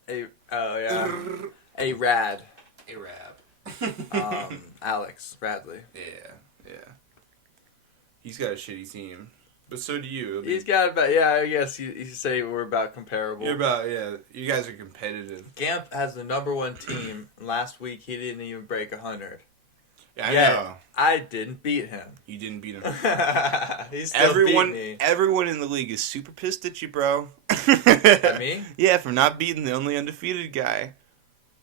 Oh, yeah. A-Rad. Arab. Alex Radley. Yeah. He's got a shitty team. But so do you. He's got about, yeah, I guess you say we're about comparable. You're about, yeah. You guys are competitive. Gamp has the number one team. Last week, he didn't even break 100. Yeah, I know. I didn't beat him. You didn't beat him. He still beat me. Everyone in the league is super pissed at you, bro. At me? Yeah, for not beating the only undefeated guy.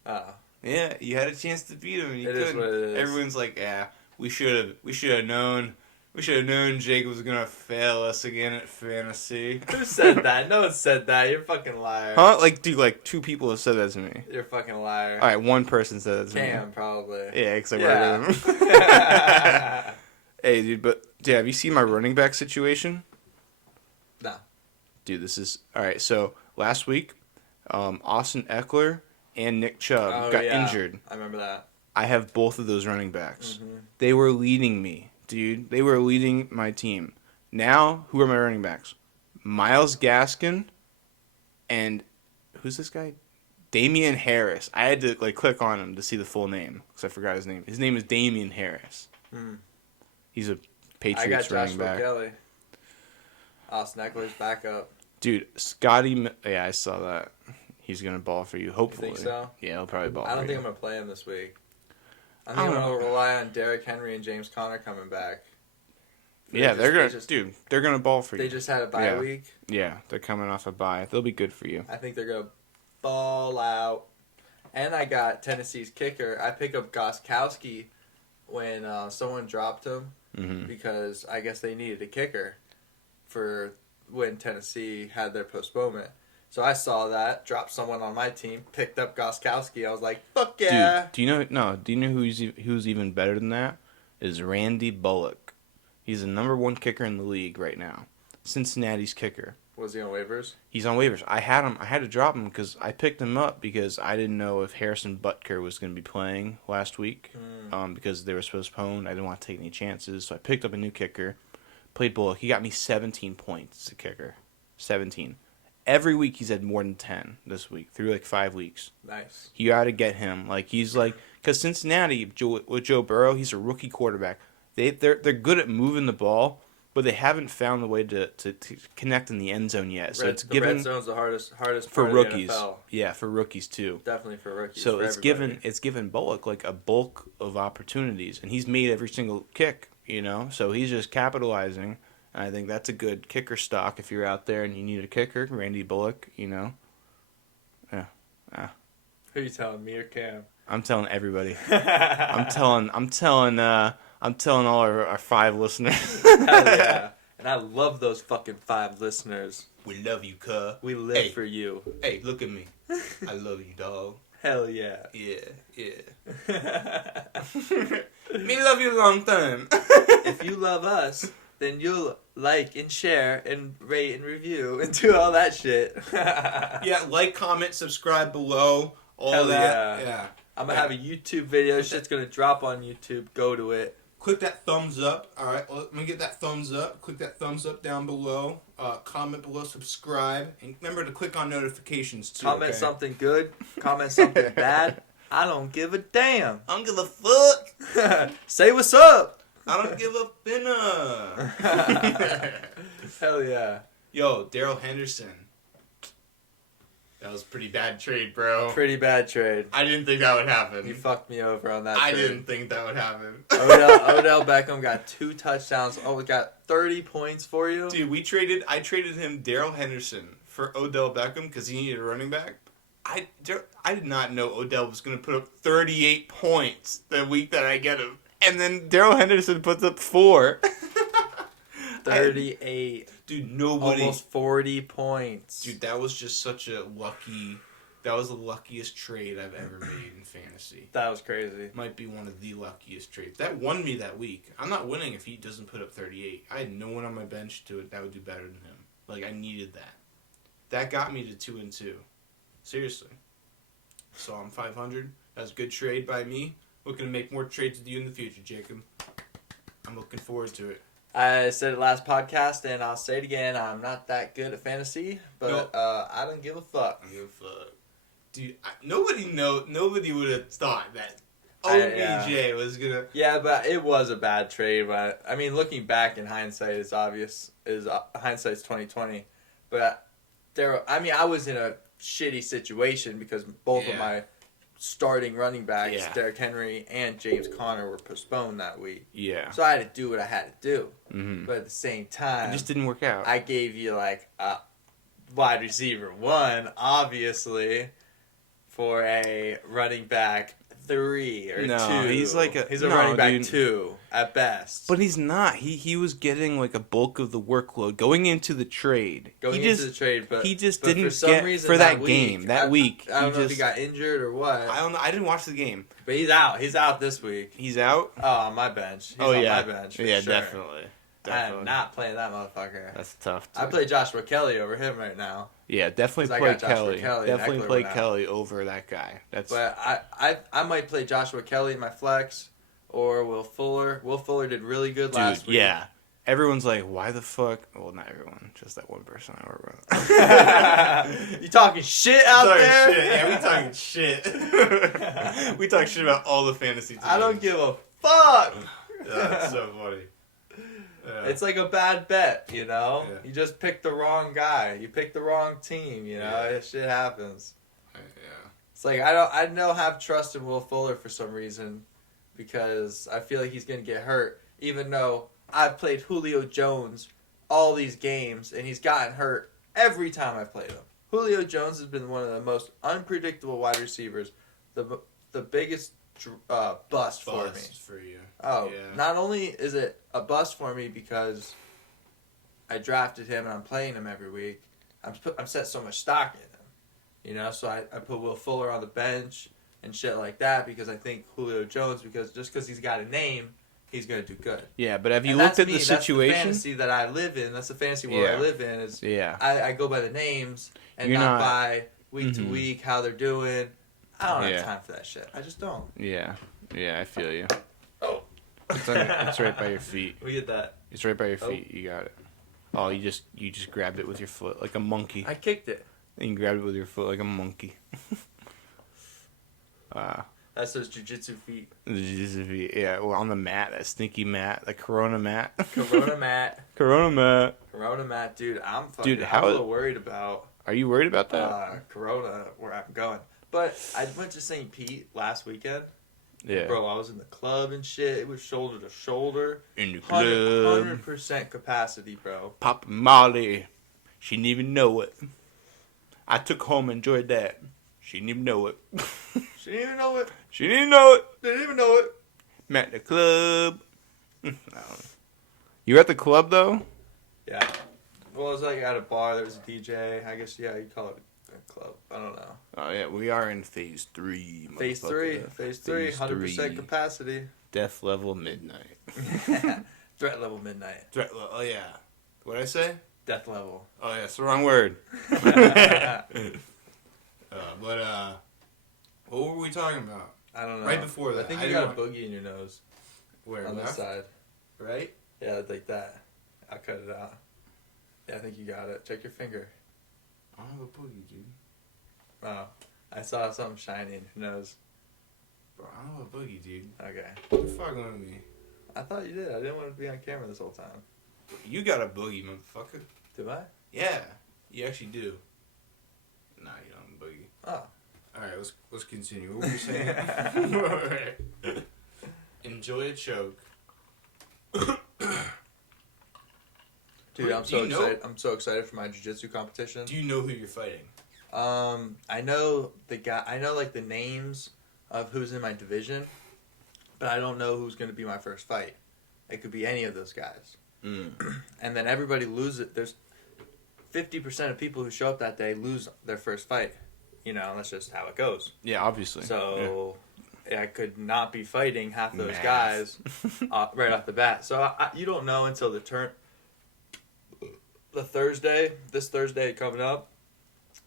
Oh. Yeah, you had a chance to beat him and you It is couldn't. what it is. Everyone's like, yeah, we should have known. We should have known Jake was gonna fail us again at fantasy. Who said that? No one said that. You're a fucking liar. Huh? Like, dude, like 2 people have said that to me. You're a fucking liar. All right, 1 person said that to me. Cam, probably. Yeah, because I Yeah. work with him. Hey, dude, but yeah, have you seen my running back situation? No. Dude, this is all right. So last week, Austin Eckler and Nick Chubb got injured. I remember that. I have both of those running backs. Mm-hmm. They were leading me, dude. They were leading my team. Now, who are my running backs? Myles Gaskin and who's this guy? Damian Harris. I had to click on him to see the full name because I forgot his name. His name is Damian Harris. He's a Patriots running back. I got Joshua Kelly. Austin Eckler's backup. Dude, Scotty. Yeah, I saw that. He's gonna ball for you. Hopefully. You think so? Yeah, he'll probably ball. I don't for think you. I'm gonna play him this week. I think I'm gonna rely on Derrick Henry and James Conner coming back. Yeah, they're gonna ball for you. They just had a bye week. Yeah, they're coming off a bye. They'll be good for you. I think they're gonna ball out. And I got Tennessee's kicker. I picked up Gostkowski when someone dropped him because I guess they needed a kicker for when Tennessee had their postponement. So I saw that, dropped someone on my team, picked up Gostkowski. I was like, "Fuck yeah!" Dude, do you know? No, do you know who's even better than that? Is Randy Bullock. He's the number 1 kicker in the league right now. Cincinnati's kicker. Was he on waivers? He's on waivers. I had him. I had to drop him because I picked him up because I didn't know if Harrison Butker was going to be playing last week because they were postponed. I didn't want to take any chances, so I picked up a new kicker. Played Bullock. He got me 17 points as a kicker. 17. Every week he's had more than 10 this week through 5 weeks. Nice. You got to get him. Because Cincinnati with Joe Burrow, he's a rookie quarterback. They're good at moving the ball, but they haven't found the way to connect in the end zone yet. So the red zone's the hardest for part rookies. of the NFL. Yeah, for rookies too. Definitely for rookies. So for it's given Bullock a bulk of opportunities, and he's made every single kick. So he's just capitalizing. And I think that's a good kicker stock if you're out there and you need a kicker. Randy Bullock. Yeah. Who are you telling, me or Cam? I'm telling everybody. I'm telling all our 5 listeners. Hell yeah. And I love those fucking 5 listeners. We love you, cuh. We live for you. Hey, look at me. I love you, dog. Hell yeah. Yeah. Me love you a long time. If you love us, then you'll like and share and rate and review and do all that shit. Yeah, comment, subscribe below. All that. Yeah. I'm gonna have a YouTube video. Shit's gonna drop on YouTube. Go to it. Click that thumbs up. All right, let me get that thumbs up. Click that thumbs up down below. Comment below, subscribe, and remember to click on notifications too. Comment something good. Comment something bad. I don't give a damn. I don't give a fuck. Say what's up. I don't give a finna. Hell yeah. Yo, Daryl Henderson. That was a pretty bad trade, bro. Pretty bad trade. I didn't think that would happen. You fucked me over on that I trade. didn't think that would happen. Odell Beckham got 2 touchdowns. Oh, we got 30 points for you. Dude, I traded him Daryl Henderson for Odell Beckham because he needed a running back. I did not know Odell was going to put up 38 points the week that I get him. And then Darrell Henderson puts up 4. 38. Dude, nobody. Almost 40 points. Dude, that was just such a lucky. That was the luckiest trade I've ever made in fantasy. That was crazy. Might be one of the luckiest trades. That won me that week. I'm not winning if he doesn't put up 38. I had no one on my bench that would do better than him. Like, I needed that. That got me to 2-2. Seriously. So I'm 500. That's a good trade by me. Looking to make more trades with you in the future, Jacob. I'm looking forward to it. I said it last podcast, and I'll say it again. I'm not that good at fantasy, but Nope. I don't give a fuck. I don't give a fuck. Dude, nobody would have thought that OBJ was going to... Yeah, but it was a bad trade. But I mean, looking back in hindsight, it's obvious. Hindsight's 2020. But I was in a shitty situation because both of my starting running backs, Derrick Henry and James Conner, were postponed that week. Yeah. So I had to do what I had to do. Mm-hmm. But at the same time, It just didn't work out. I gave you like a wide receiver 1, obviously, for a running back 3 or 2. No, he's like a running back dude. 2 at best. But he's not. He was getting like a bulk of the workload going into the trade. Going he into just, the trade, but he just but didn't for some get reason for that week, game. That week, I don't know if he got injured or what. I don't know. I didn't watch the game. But he's out. He's out this week. He's out. Oh, on my bench. He's on my bench. For sure. Definitely. I am not playing that motherfucker. That's tough. I play Joshua Kelly over him right now. Yeah, definitely 'Cause I play got Joshua Kelly. Kelly and Definitely Eckler play went out. Kelly over that guy. That's. But I might play Joshua Kelly in my flex or Will Fuller. Will Fuller did really good last week. Yeah. Everyone's like, why the fuck? Well, not everyone. Just that one person I work with. You talking shit out there? Shit. Yeah, we talking shit. We talk shit about all the fantasy teams. I don't give a fuck. That's so funny. Yeah. It's like a bad bet, you know? Yeah. You just picked the wrong guy. You picked the wrong team, you know? Yeah. Shit happens. Yeah. It's like I don't have trust in Will Fuller for some reason because I feel like he's going to get hurt even though I've played Julio Jones all these games and he's gotten hurt every time I've played him. Julio Jones has been one of the most unpredictable wide receivers. The biggest bust for me. For you. Oh, Yeah. not only is it a bust for me because I drafted him and I'm playing him every week, I'm set so much stock in him. You know, so I put Will Fuller on the bench and shit like that because I think Julio Jones, just because he's got a name, he's going to do good. Yeah, but have you And looked that's at me. the situation? That's the fantasy that I live in. That's the fantasy world I live in. Is I go by the names and You're not not by week to week how they're doing. I don't have time for that shit. I just don't. Yeah, I feel you. Oh. It's right by your feet. We get that. It's right by your feet. You got it. Oh, you just grabbed it with your foot like a monkey. I kicked it. And you grabbed it with your foot like a monkey. That's those jujitsu feet. Yeah, well, on the mat, that stinky mat, the Corona mat. Corona mat. Corona mat. Corona mat, dude. I'm a little worried about. Are you worried about that? Corona, where I'm going. But I went to St. Pete last weekend. Yeah. Bro, I was in the club and shit. It was shoulder to shoulder. In the club. 100% capacity, bro. Papa Molly. She didn't even know it. I took home and enjoyed that. She didn't even know it. She didn't even know it. She didn't know it. Didn't even know it. Met the club. You were at the club, though? Yeah. Well, it was like at a bar. There was a DJ. I guess, yeah, you'd call it a club. I don't know. Oh, yeah, we are in phase 3. Phase 3. Phase 3. 100% capacity. Death level midnight. Threat level midnight. Oh, yeah. What'd I say? Death level. Oh, yeah, it's the wrong word. What were we talking about? I don't know. Right before that. I think you got a boogie in your nose. Where? On this side. Right? Yeah, like that. I'll cut it out. Yeah, I think you got it. Check your finger. I don't have a boogie, dude. Oh. I saw something shiny in your nose. Bro, I don't have a boogie, dude. Okay. You're fucking with me. I thought you did. I didn't want to be on camera this whole time. You got a boogie, motherfucker. Do I? Yeah, you actually do. Nah, you don't have a boogie. Oh. Alright, let's continue. What were we saying? Enjoy a choke. Dude, I'm so excited. I'm so excited for my jiu-jitsu competition. Do you know who you're fighting? I know the guy. I know like the names of who's in my division, but I don't know who's going to be my first fight. It could be any of those guys. Mm. And then everybody loses. There's 50% of people who show up that day lose their first fight. You know, that's just how it goes. Yeah, obviously. So I could not be fighting half those Math. guys right off the bat. So you don't know until the Thursday, this Thursday coming up,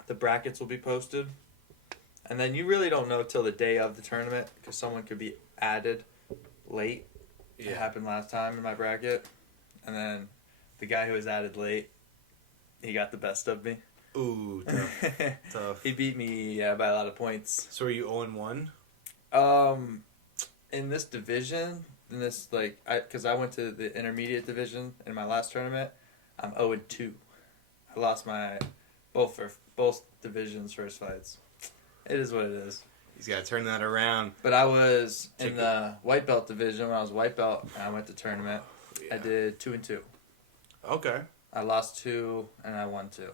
the brackets will be posted. And then you really don't know till the day of the tournament because someone could be added late. It happened last time in my bracket. And then the guy who was added late, he got the best of me. Ooh, tough. Tough. He beat me by a lot of points. So are you 0-1? In this division, because I went to the intermediate division in my last tournament, I'm 0-2. I lost my both divisions first fights. It is what it is. He's got to turn that around. But I was in the white belt division when I was white belt, and I went to tournament. Yeah. I did 2-2. Okay. I lost 2 and I won 2.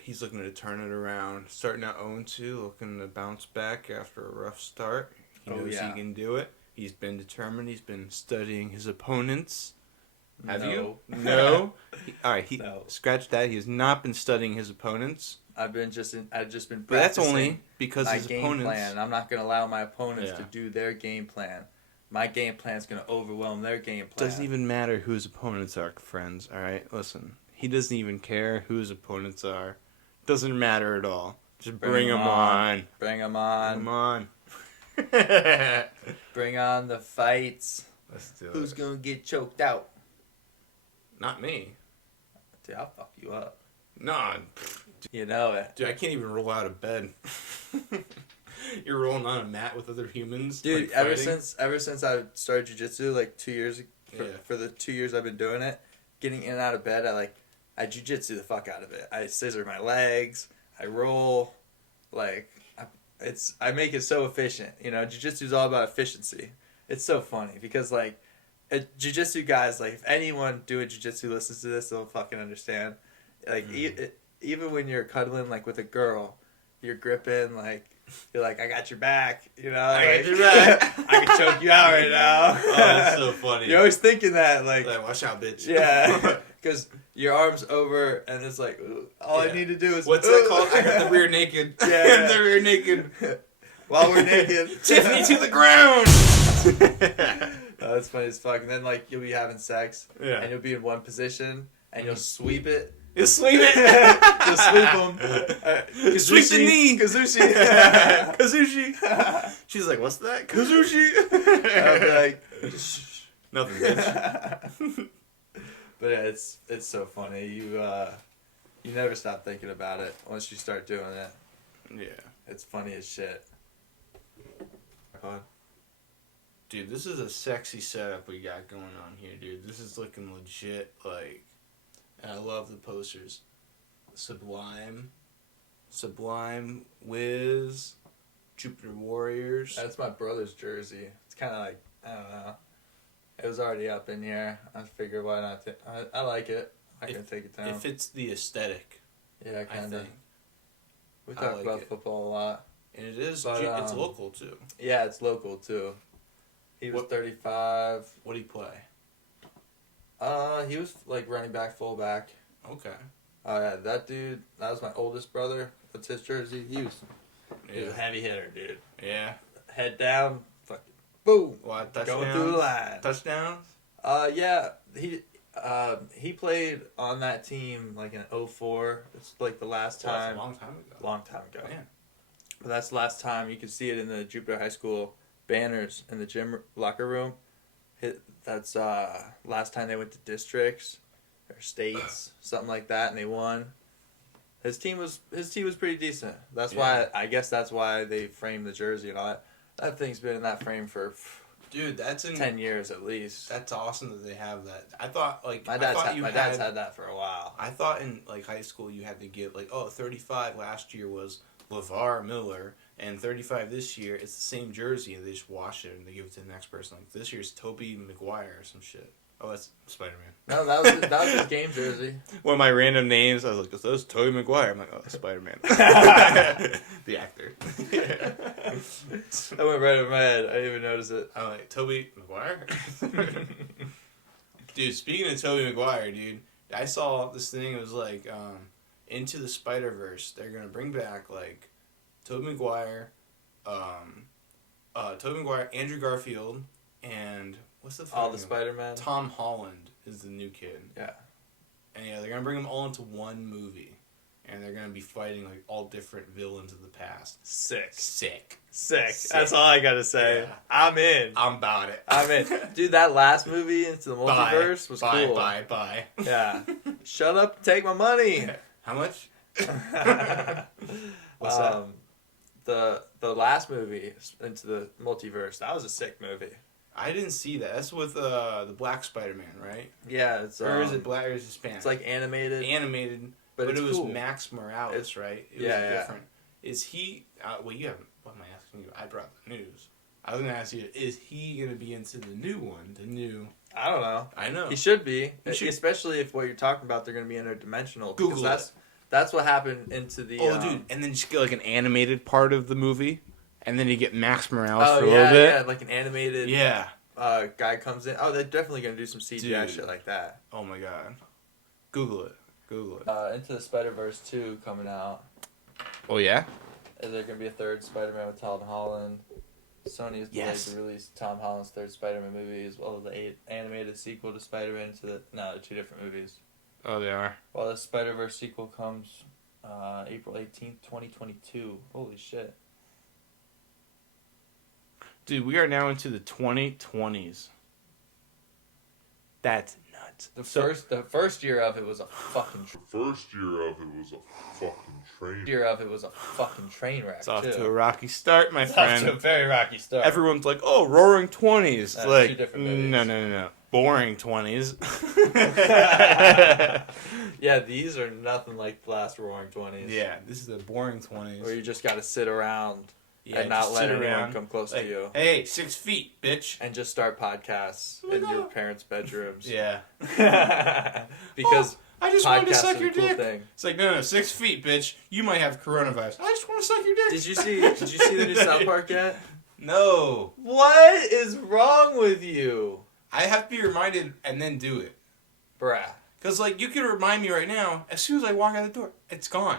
He's looking to turn it around. Starting out 0-2, looking to bounce back after a rough start. He knows he can do it. He's been determined. He's been studying his opponents. Have you? No. All right. No. Scratch that. He has not been studying his opponents. I've just been practicing. But that's only because my his game opponents. plan. I'm not going to allow my opponents to do their game plan. My game plan is going to overwhelm their game plan. Doesn't even matter who his opponents are, friends. All right, listen. He doesn't even care who his opponents are. Doesn't matter at all. Just bring them on. Bring them on. Come on. Bring on the fights. Let's do Who's it. going to get choked out? Not me. Dude, I'll fuck you up. Nah. You know it. Dude, I can't even roll out of bed. You're rolling on a mat with other humans. Dude, like, ever fighting? since I started jiu-jitsu like 2 years Yeah. for the 2 years I've been doing it, getting in and out of bed, I jiu-jitsu the fuck out of it. I scissor my legs, I roll, I make it so efficient. You know, jiu-jitsu is all about efficiency. It's so funny because jiu-jitsu guys, like if anyone doing jiu-jitsu listens to this, they'll fucking understand. Like even when you're cuddling like with a girl, you're gripping like. You're like, I got your back, you know. I got your back. I can choke you out right now. Oh, that's so funny. You're always thinking that, like watch out, bitch. yeah, because your arm's over, and it's like, all I need to do is. What's that called? I got the rear naked. Yeah. The rear naked. While we're naked. Tiffany to the ground. Oh, that's funny as fuck. And then like you'll be having sex, Yeah. and you'll be in one position, and you'll sweep it. You sweep it. Just sweep them. Sweep the knee. Kazushi. Kazushi. She's like, what's that? Kazushi. I'll be like, nothing, bitch. but yeah, it's so funny. You never stop thinking about it once you start doing it. Yeah. It's funny as shit. Dude, this is a sexy setup we got going on here, dude. This is looking legit, like, and I love the posters. Sublime, Wiz, Jupiter Warriors. That's my brother's jersey. It's kind of like, I don't know. It was already up in here. I figured why not. I like it. I can take it down. It fits the aesthetic. Yeah, I kind of. think. We I talk like about it. football a lot. And it is, But, it's local, too. Yeah, it's local too. He was 35. What do you play? He was like running back, fullback. Okay. Yeah, that dude. That was my oldest brother. That's his jersey. He was a heavy hitter, dude. Yeah. Head down, fucking boom, What, touchdowns? going through the line. Touchdowns? Yeah, he played on that team like in 2004. It's like the last Well, that's time. a long time ago. Long time ago. Man. But that's the last time you could see it in the Jupiter High School banners in the gym locker room. That's last time they went to districts or states, something like that, and they won. His team was pretty decent. That's why I guess that's why they framed the jersey and all that. That thing's been in that frame for Dude, that's 10 years at least. That's awesome that they have that. I thought like My dad's had that for a while. I thought in like high school you had to get like 35 last year was LeVar Miller and 35 this year. It's the same jersey and they just wash it and they give it to the next person. Like this year's Toby Maguire or some shit. Oh, that's Spider-Man. No, that was his game jersey. One of my random names, I was like, "Is that Tobey Maguire?" I'm like, "Oh, that's Spider-Man." The actor. That went right over my head. I didn't even notice it. I'm like, Tobey Maguire? Dude, speaking of Tobey Maguire, dude, I saw this thing. It was like, Into the Spider-Verse. They're gonna bring back like Tobey Maguire, Andrew Garfield, and what's the All the Spider-Man. Tom Holland is the new kid. Yeah. And yeah, they're gonna bring them all into one movie, and they're gonna be fighting like all different villains of the past. Sick. That's all I gotta say. Yeah. I'm in. I'm about it. I'm in. Dude, that last movie, Into the Multiverse, was cool. Bye. Yeah. Shut up and take my money. How much? What's that? The last movie, Into the Multiverse, that was a sick movie. I didn't see that. That's with the Black Spider-Man, right? Yeah, it's Or is it Black or is it Spanish? It's like animated. Animated, but it's it was cool. Max Morales, right? It was different. Is he? Well, you haven't. What am I asking you? I brought the news. I was gonna ask you: is he gonna be into the new one? The new? I don't know. I know He should be, should. Especially if what you're talking about, they're gonna be interdimensional. Google That's what happened into the. dude, and then just get like an animated part of the movie, and then you get Max Morales Oh for a little bit. yeah, like an animated. Yeah. Guy comes in. Oh, they're definitely gonna do some CGI shit like that. Oh my god. Google it. Into the Spider-Verse 2 coming out. Oh yeah. Is there gonna be a third Spider-Man with Tom Holland? Sony has delayed the release of Tom Holland's third Spider-Man movie as well as the animated sequel to Spider-Man. No, they're two different movies. Oh, they are. Well, the Spider-Verse sequel comes April 18th, 2022. Holy shit. Dude, we are now into the 2020s. That's nuts. The first year of it was a fucking train wreck. It's off to a rocky start, my It's friend. off to a very rocky start. Everyone's like, "Oh, Roaring 20s." That's Like, two different movies. no. Boring 20s. Yeah, these are nothing like the last Roaring 20s. Yeah, this is the boring 20s. Where you just gotta sit around Yeah, and not just let sit anyone around, come close like, to you. Hey, 6 feet, bitch. And just start podcasts Oh my in your God. parents' bedrooms. Yeah. Because I just wanted to podcasts suck are your the cool dick. thing. It's like, no, 6 feet, bitch. You might have coronavirus. I just want to suck your dick. Did you see the new South Park yet? No. What is wrong with you? I have to be reminded and then do it. Bruh. Because, like, you can remind me right now, as soon as I walk out the door, it's gone.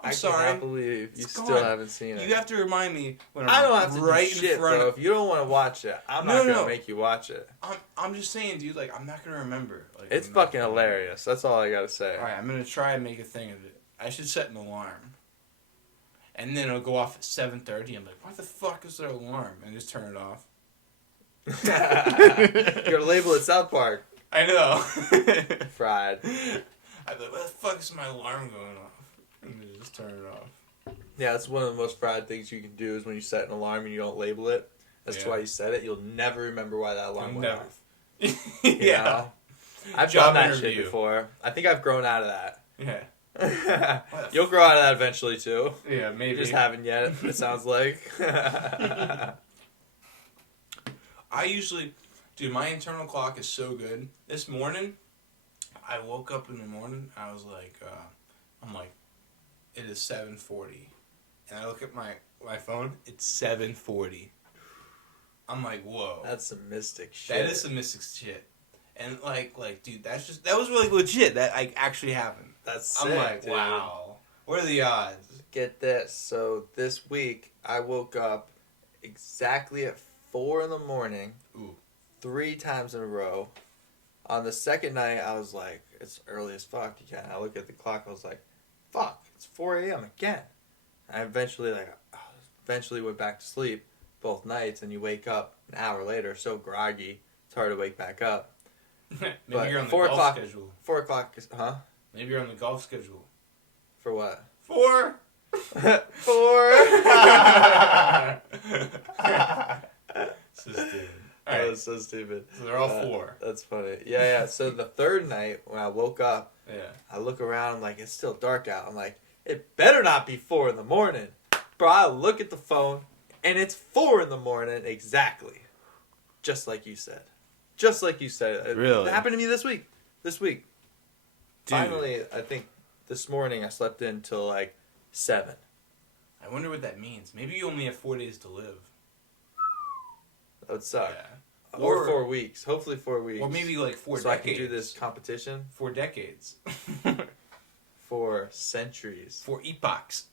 I'm sorry. I cannot believe you It's still gone. haven't seen it. You have to remind me when I I'm don't have to right do in shit, front bro. of... If you don't want to watch it, I'm not No. gonna make you watch it. I'm just saying, dude, like, I'm not going to remember. Like, It's I'm not fucking gonna- hilarious. That's all I gotta say. Alright, I'm going to try and make a thing of it. I should set an alarm. And then it'll go off at 7:30. I'm like, why the fuck is there an alarm? And just turn it off. You're gonna label it South Park. I know. Fried. I'm like, why the fuck is my alarm going off? And then just turn it off. Yeah, that's one of the most fried things you can do is when you set an alarm and you don't label it. That's Yeah. why you set it. You'll never remember why that alarm went Never. off. Yeah. You know? I've Job done that shit interview. before. I think I've grown out of that. Yeah. You'll grow out of that eventually too. Yeah, You maybe. just haven't yet, it sounds like. I usually, dude, my internal clock is so good. This morning, I woke up in the morning. I was like, I'm like, it is 7:40, and I look at my phone. It's 7:40. I'm like, whoa. That's some mystic shit. That is some mystic shit. And like, dude, that was really legit. That like actually happened. That's sick, I'm like, dude. wow. What are the odds? Get this. So this week, I woke up exactly at 4 in the morning. Ooh. 3 times in a row. On the second night, I was like, it's early as fuck. You can't. I look at the clock. I was like, fuck, it's 4 a.m. again. I eventually went back to sleep both nights, and you wake up an hour later, so groggy. It's hard to wake back up. Maybe But you're on the 4 golf o'clock. schedule. 4 o'clock is, huh? Maybe you're on the golf schedule. For what? 4. 4. So stupid. That Alright, was so stupid. so they're all 4. That's funny. Yeah. So the third night, when I woke up, Yeah. I look around, I'm like, it's still dark out. I'm like, it better not be 4 in the morning. Bro, I look at the phone, and it's 4 in the morning exactly. Just like you said. Just like you said. Really? It happened to me this week. Dude. Finally, I think this morning I slept in till like 7. I wonder what that means. Maybe you only have 4 days to live. That would suck. Yeah. Or 4 weeks. Hopefully 4 weeks. Or maybe like 4 so decades. I can do this competition 4 decades. for centuries. 4 epochs.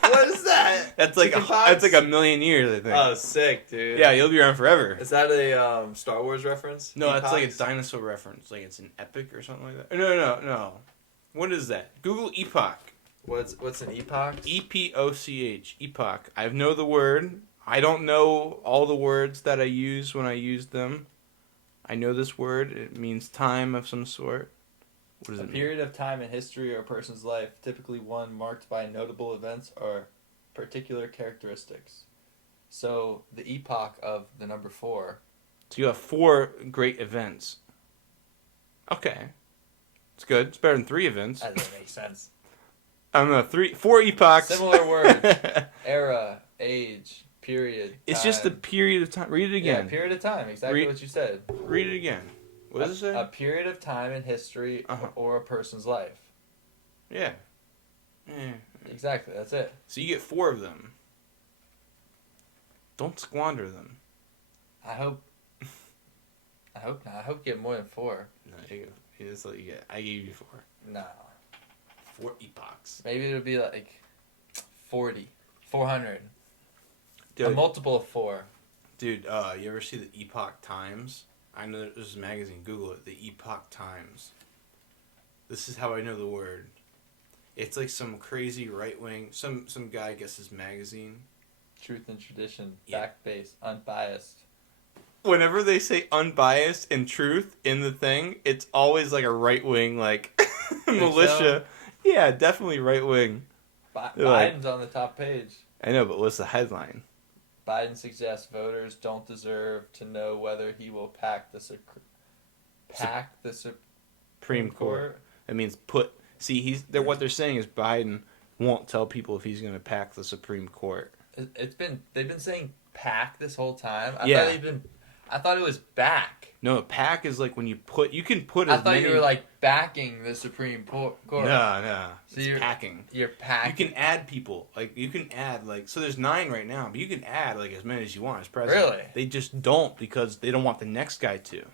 What is that? That's like a million years, I think. Oh, sick, dude. Yeah, you'll be around forever. Is that a Star Wars reference? No, that's like a Epochs? dinosaur reference. Like it's an epic or something like that. No. What is that? Google epoch. What's an epoch? E-P-O-C-H. Epoch. I know the word. I don't know all the words that I use when I use them. I know this word. It means time of some sort. What does A it mean? period of time in history or a person's life, typically one marked by notable events or particular characteristics. So the epoch of the number 4. So you have 4 great events. Okay. It's good. It's better than 3 events. That doesn't make sense. I don't know. 4 epochs. Similar words. Era, age, period. It's just a time. period of time. Read it again. Yeah, period of time. Exactly Read- what you said. Read it again. What does it say? A period of time in history Uh-huh. or a person's life. Yeah. Yeah. Exactly. That's it. So you get 4 of them. Don't squander them. I hope not. I hope you get more than 4. No, that's what you get. I gave you 4. No. 4 epochs. Maybe it'll be like 40. 400. A Dude, multiple of 4. you ever see the Epoch Times? I know there's a magazine. Google it. The Epoch Times. This is how I know the word. It's like some crazy right wing. Some guy gets this magazine. Truth and tradition. Yeah. Fact-based. Unbiased. Whenever they say unbiased and truth in the thing, it's always like a right wing like militia. Yeah, definitely right wing. They're like- Biden's on the top page. I know, but what's the headline? Biden suggests voters don't deserve to know whether he will pack the Supreme Court. It means put. See, what they're saying is Biden won't tell people if he's going to pack the Supreme Court. They've been saying pack this whole time. Yeah. I thought it was back. No, pack is like when you can put I as thought many. you were like backing the Supreme Court. No. So It's you're packing. You're packing. You can add people. Like you can add so there's 9 right now, but you can add like as many as you want as president. Really? They just don't because they don't want the next guy to.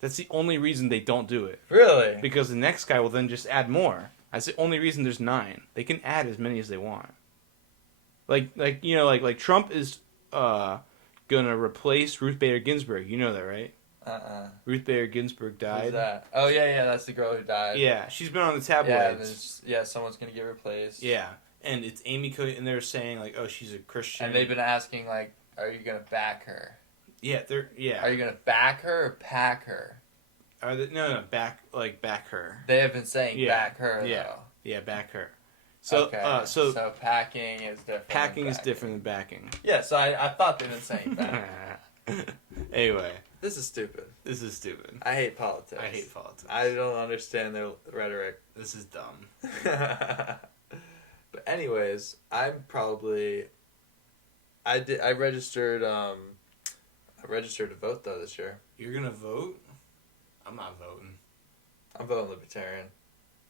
That's the only reason they don't do it. Really? Because the next guy will then just add more. That's the only reason there's 9. They can add as many as they want. Like Trump is gonna replace Ruth Bader Ginsburg. You know that, right? Ruth Bader Ginsburg died. Who's that? Oh yeah, that's the girl who died. Yeah, she's been on the Yeah, tabloids. someone's gonna get replaced. Yeah, and it's Amy Cody, and they're saying like, oh, she's a Christian. And they've been asking like, are you gonna back her? Yeah, Are you gonna back her or pack her? Are they, no, back her. They have been saying back her Yeah. though. Yeah, back her. So, Okay. so packing is different. packing than is backing. different than backing. Yeah, so I thought they've been saying back. Anyway, This is stupid. this is stupid. I hate politics. I hate politics. I don't understand their rhetoric. This is dumb. But anyways, I registered to vote though this year. You're gonna vote? I'm not voting. I'm voting Libertarian.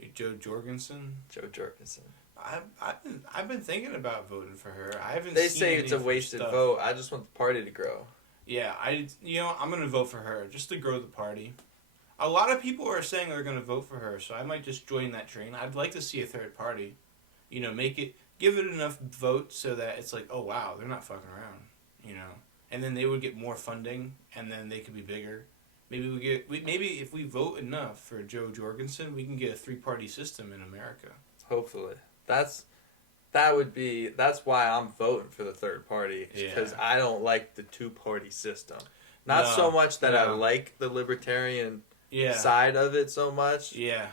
You're Joe Jorgensen. Joe Jorgensen. I've been thinking about voting for her. I haven't. They seen say any it's a of her wasted stuff. vote. I just want the party to grow. Yeah, I'm gonna vote for her just to grow the party. A lot of people are saying they're gonna vote for her, so I might just join that train. I'd like to see a third party. Give it enough votes so that it's like, oh wow, they're not fucking around, and then they would get more funding, and then they could be bigger. Maybe if we vote enough for Joe Jorgensen, we can get a 3-party system in America. Hopefully, that's why I'm voting for the third party because Yeah. I don't like the 2-party system. Not No, so much that I no. like the libertarian Yeah. side of it so much. Yeah.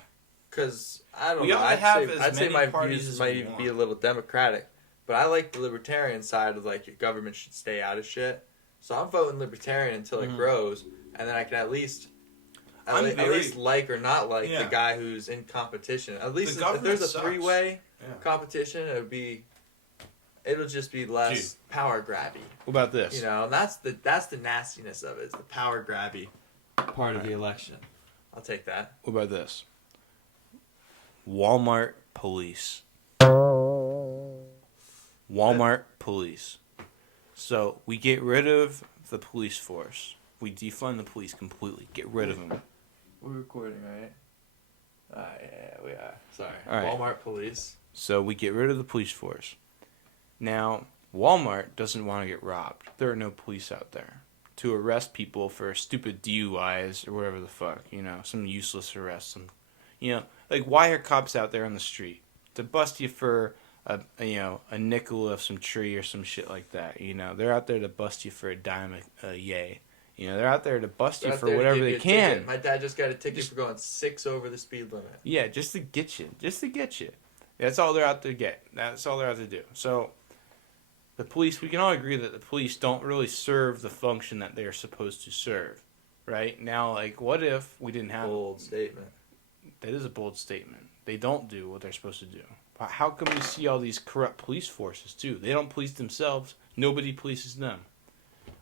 Because I don't We know. ought to I'd have say, as I'd say many my parties views as might we even want. be a little democratic, but I like the libertarian side of like your government should stay out of shit. So I'm voting libertarian until it grows, and then I can at least like or not like the guy who's in competition. At least if there's a sucks. 3-way Yeah. competition, it would be it'll just be less power grabby. What about this? You know, and that's the nastiness of it. It's the power grabby part of the election. I'll take that. What about this? Walmart police. Walmart police. So we get rid of the police force. We defund the police completely. Get rid of them. We're recording, right? Yeah, we are. Sorry. All right. Walmart police. So we get rid of the police force. Now, Walmart doesn't want to get robbed. There are no police out there to arrest people for stupid DUIs or whatever the fuck, you know, some useless arrest. Like, why are cops out there on the street? To bust you for a nickel of some tree or some shit like that, you know. They're out there to bust you for a dime a yay. You know, they're out there to bust you for whatever they can. Ticket. My dad just got a ticket for going 6 over the speed limit. Yeah, just to get you. That's all they're out to get. That's all they're out to do. So, the police, we can all agree that the police don't really serve the function that they are supposed to serve. Right? Now, like, what if we didn't have... Bold statement. That is a bold statement. They don't do what they're supposed to do. How come we see all these corrupt police forces, too? They don't police themselves. Nobody polices them.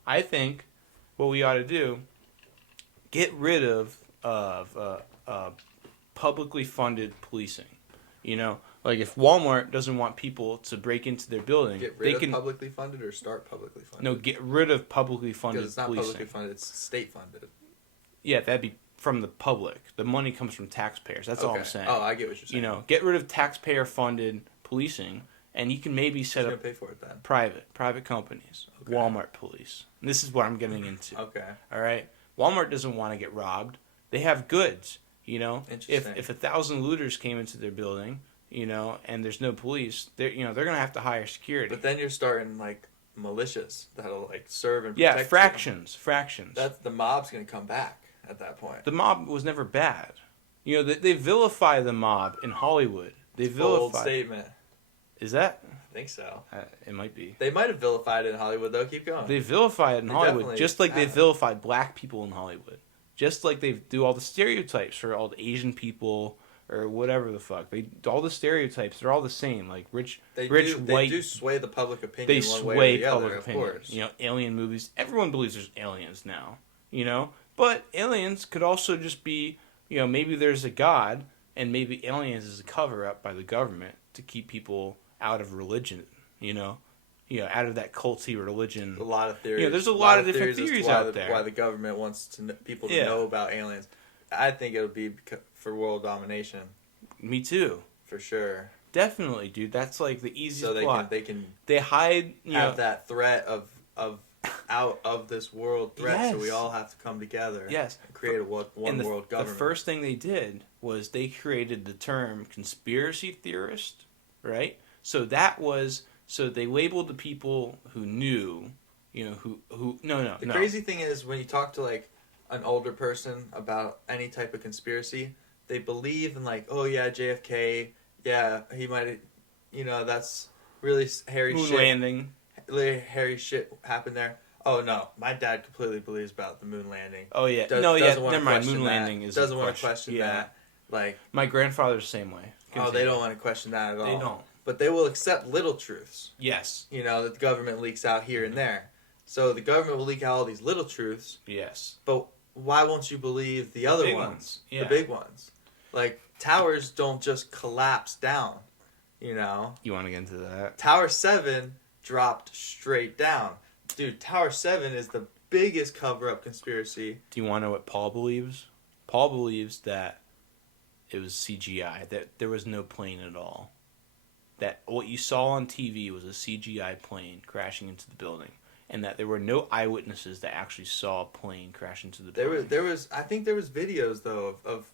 I think what we ought to do, get rid of publicly funded policing. You know, like if Walmart doesn't want people to break into their building, get rid of publicly funded or start publicly funded? No, get rid of publicly funded because it's not policing. Publicly funded, it's state funded. Yeah, that'd be from the public. The money comes from taxpayers. That's all I'm saying. Oh, I get what you're saying. You know, get rid of taxpayer funded policing, and you can maybe set up pay for it then? private companies. Okay. Walmart police. And this is what I'm getting into. Okay. All right. Walmart doesn't want to get robbed. They have goods. You know, if 1,000 looters came into their building, you know, and there's no police, they're gonna have to hire security. But then you're starting like militias that'll like serve and protect. Yeah, fractions. That's the mob's gonna come back at that point. The mob was never bad. You know, they vilify the mob in Hollywood. They vilify. Bold statement. Is that? I think so. It might be. They might have vilified it in Hollywood though. Keep going. They vilify it in Hollywood, just like they vilified black people in Hollywood. Just like they do all the stereotypes for all the Asian people or whatever the fuck. All the stereotypes, they're all the same. Like rich, white. They do sway the public opinion. They one sway way or the public other, opinion. Of course. You know, alien movies. Everyone believes there's aliens now. You know, but aliens could also just be. You know, maybe there's a god, and maybe aliens is a cover up by the government to keep people out of religion. You know, out of that culty religion. A lot of theories. There's a lot of different theories out there. Why the government wants people to know about aliens. I think it'll be for world domination. Me too. For sure. Definitely, dude. That's like the easiest plot. They hide. Have that threat of out of this world threat, yes. So we all have to come together. Yes. And create one world government. The first thing they did was they created the term conspiracy theorist, right? So they labeled the people who knew, The crazy thing is when you talk to like an older person about any type of conspiracy, they believe in like, oh yeah, JFK, yeah, he might have, that's really hairy moon shit. landing. Really hairy shit happened there. Oh no, my dad completely believes about the moon landing. Oh yeah, never mind. Moon landing is doesn't want to question that. Like my grandfather's the same way. Continue. Oh, they don't want to question that at all. They don't. But they will accept little truths. Yes. That the government leaks out here and there. So the government will leak out all these little truths. Yes. But why won't you believe the other ones? Yeah. The big ones. Like, towers don't just collapse down, You want to get into that? Tower 7 dropped straight down. Dude, Tower 7 is the biggest cover-up conspiracy. Do you want to know what Paul believes? Paul believes that it was CGI, that there was no plane at all. That what you saw on TV was a CGI plane crashing into the building. And that there were no eyewitnesses that actually saw a plane crash into the building. I think there was videos, though, of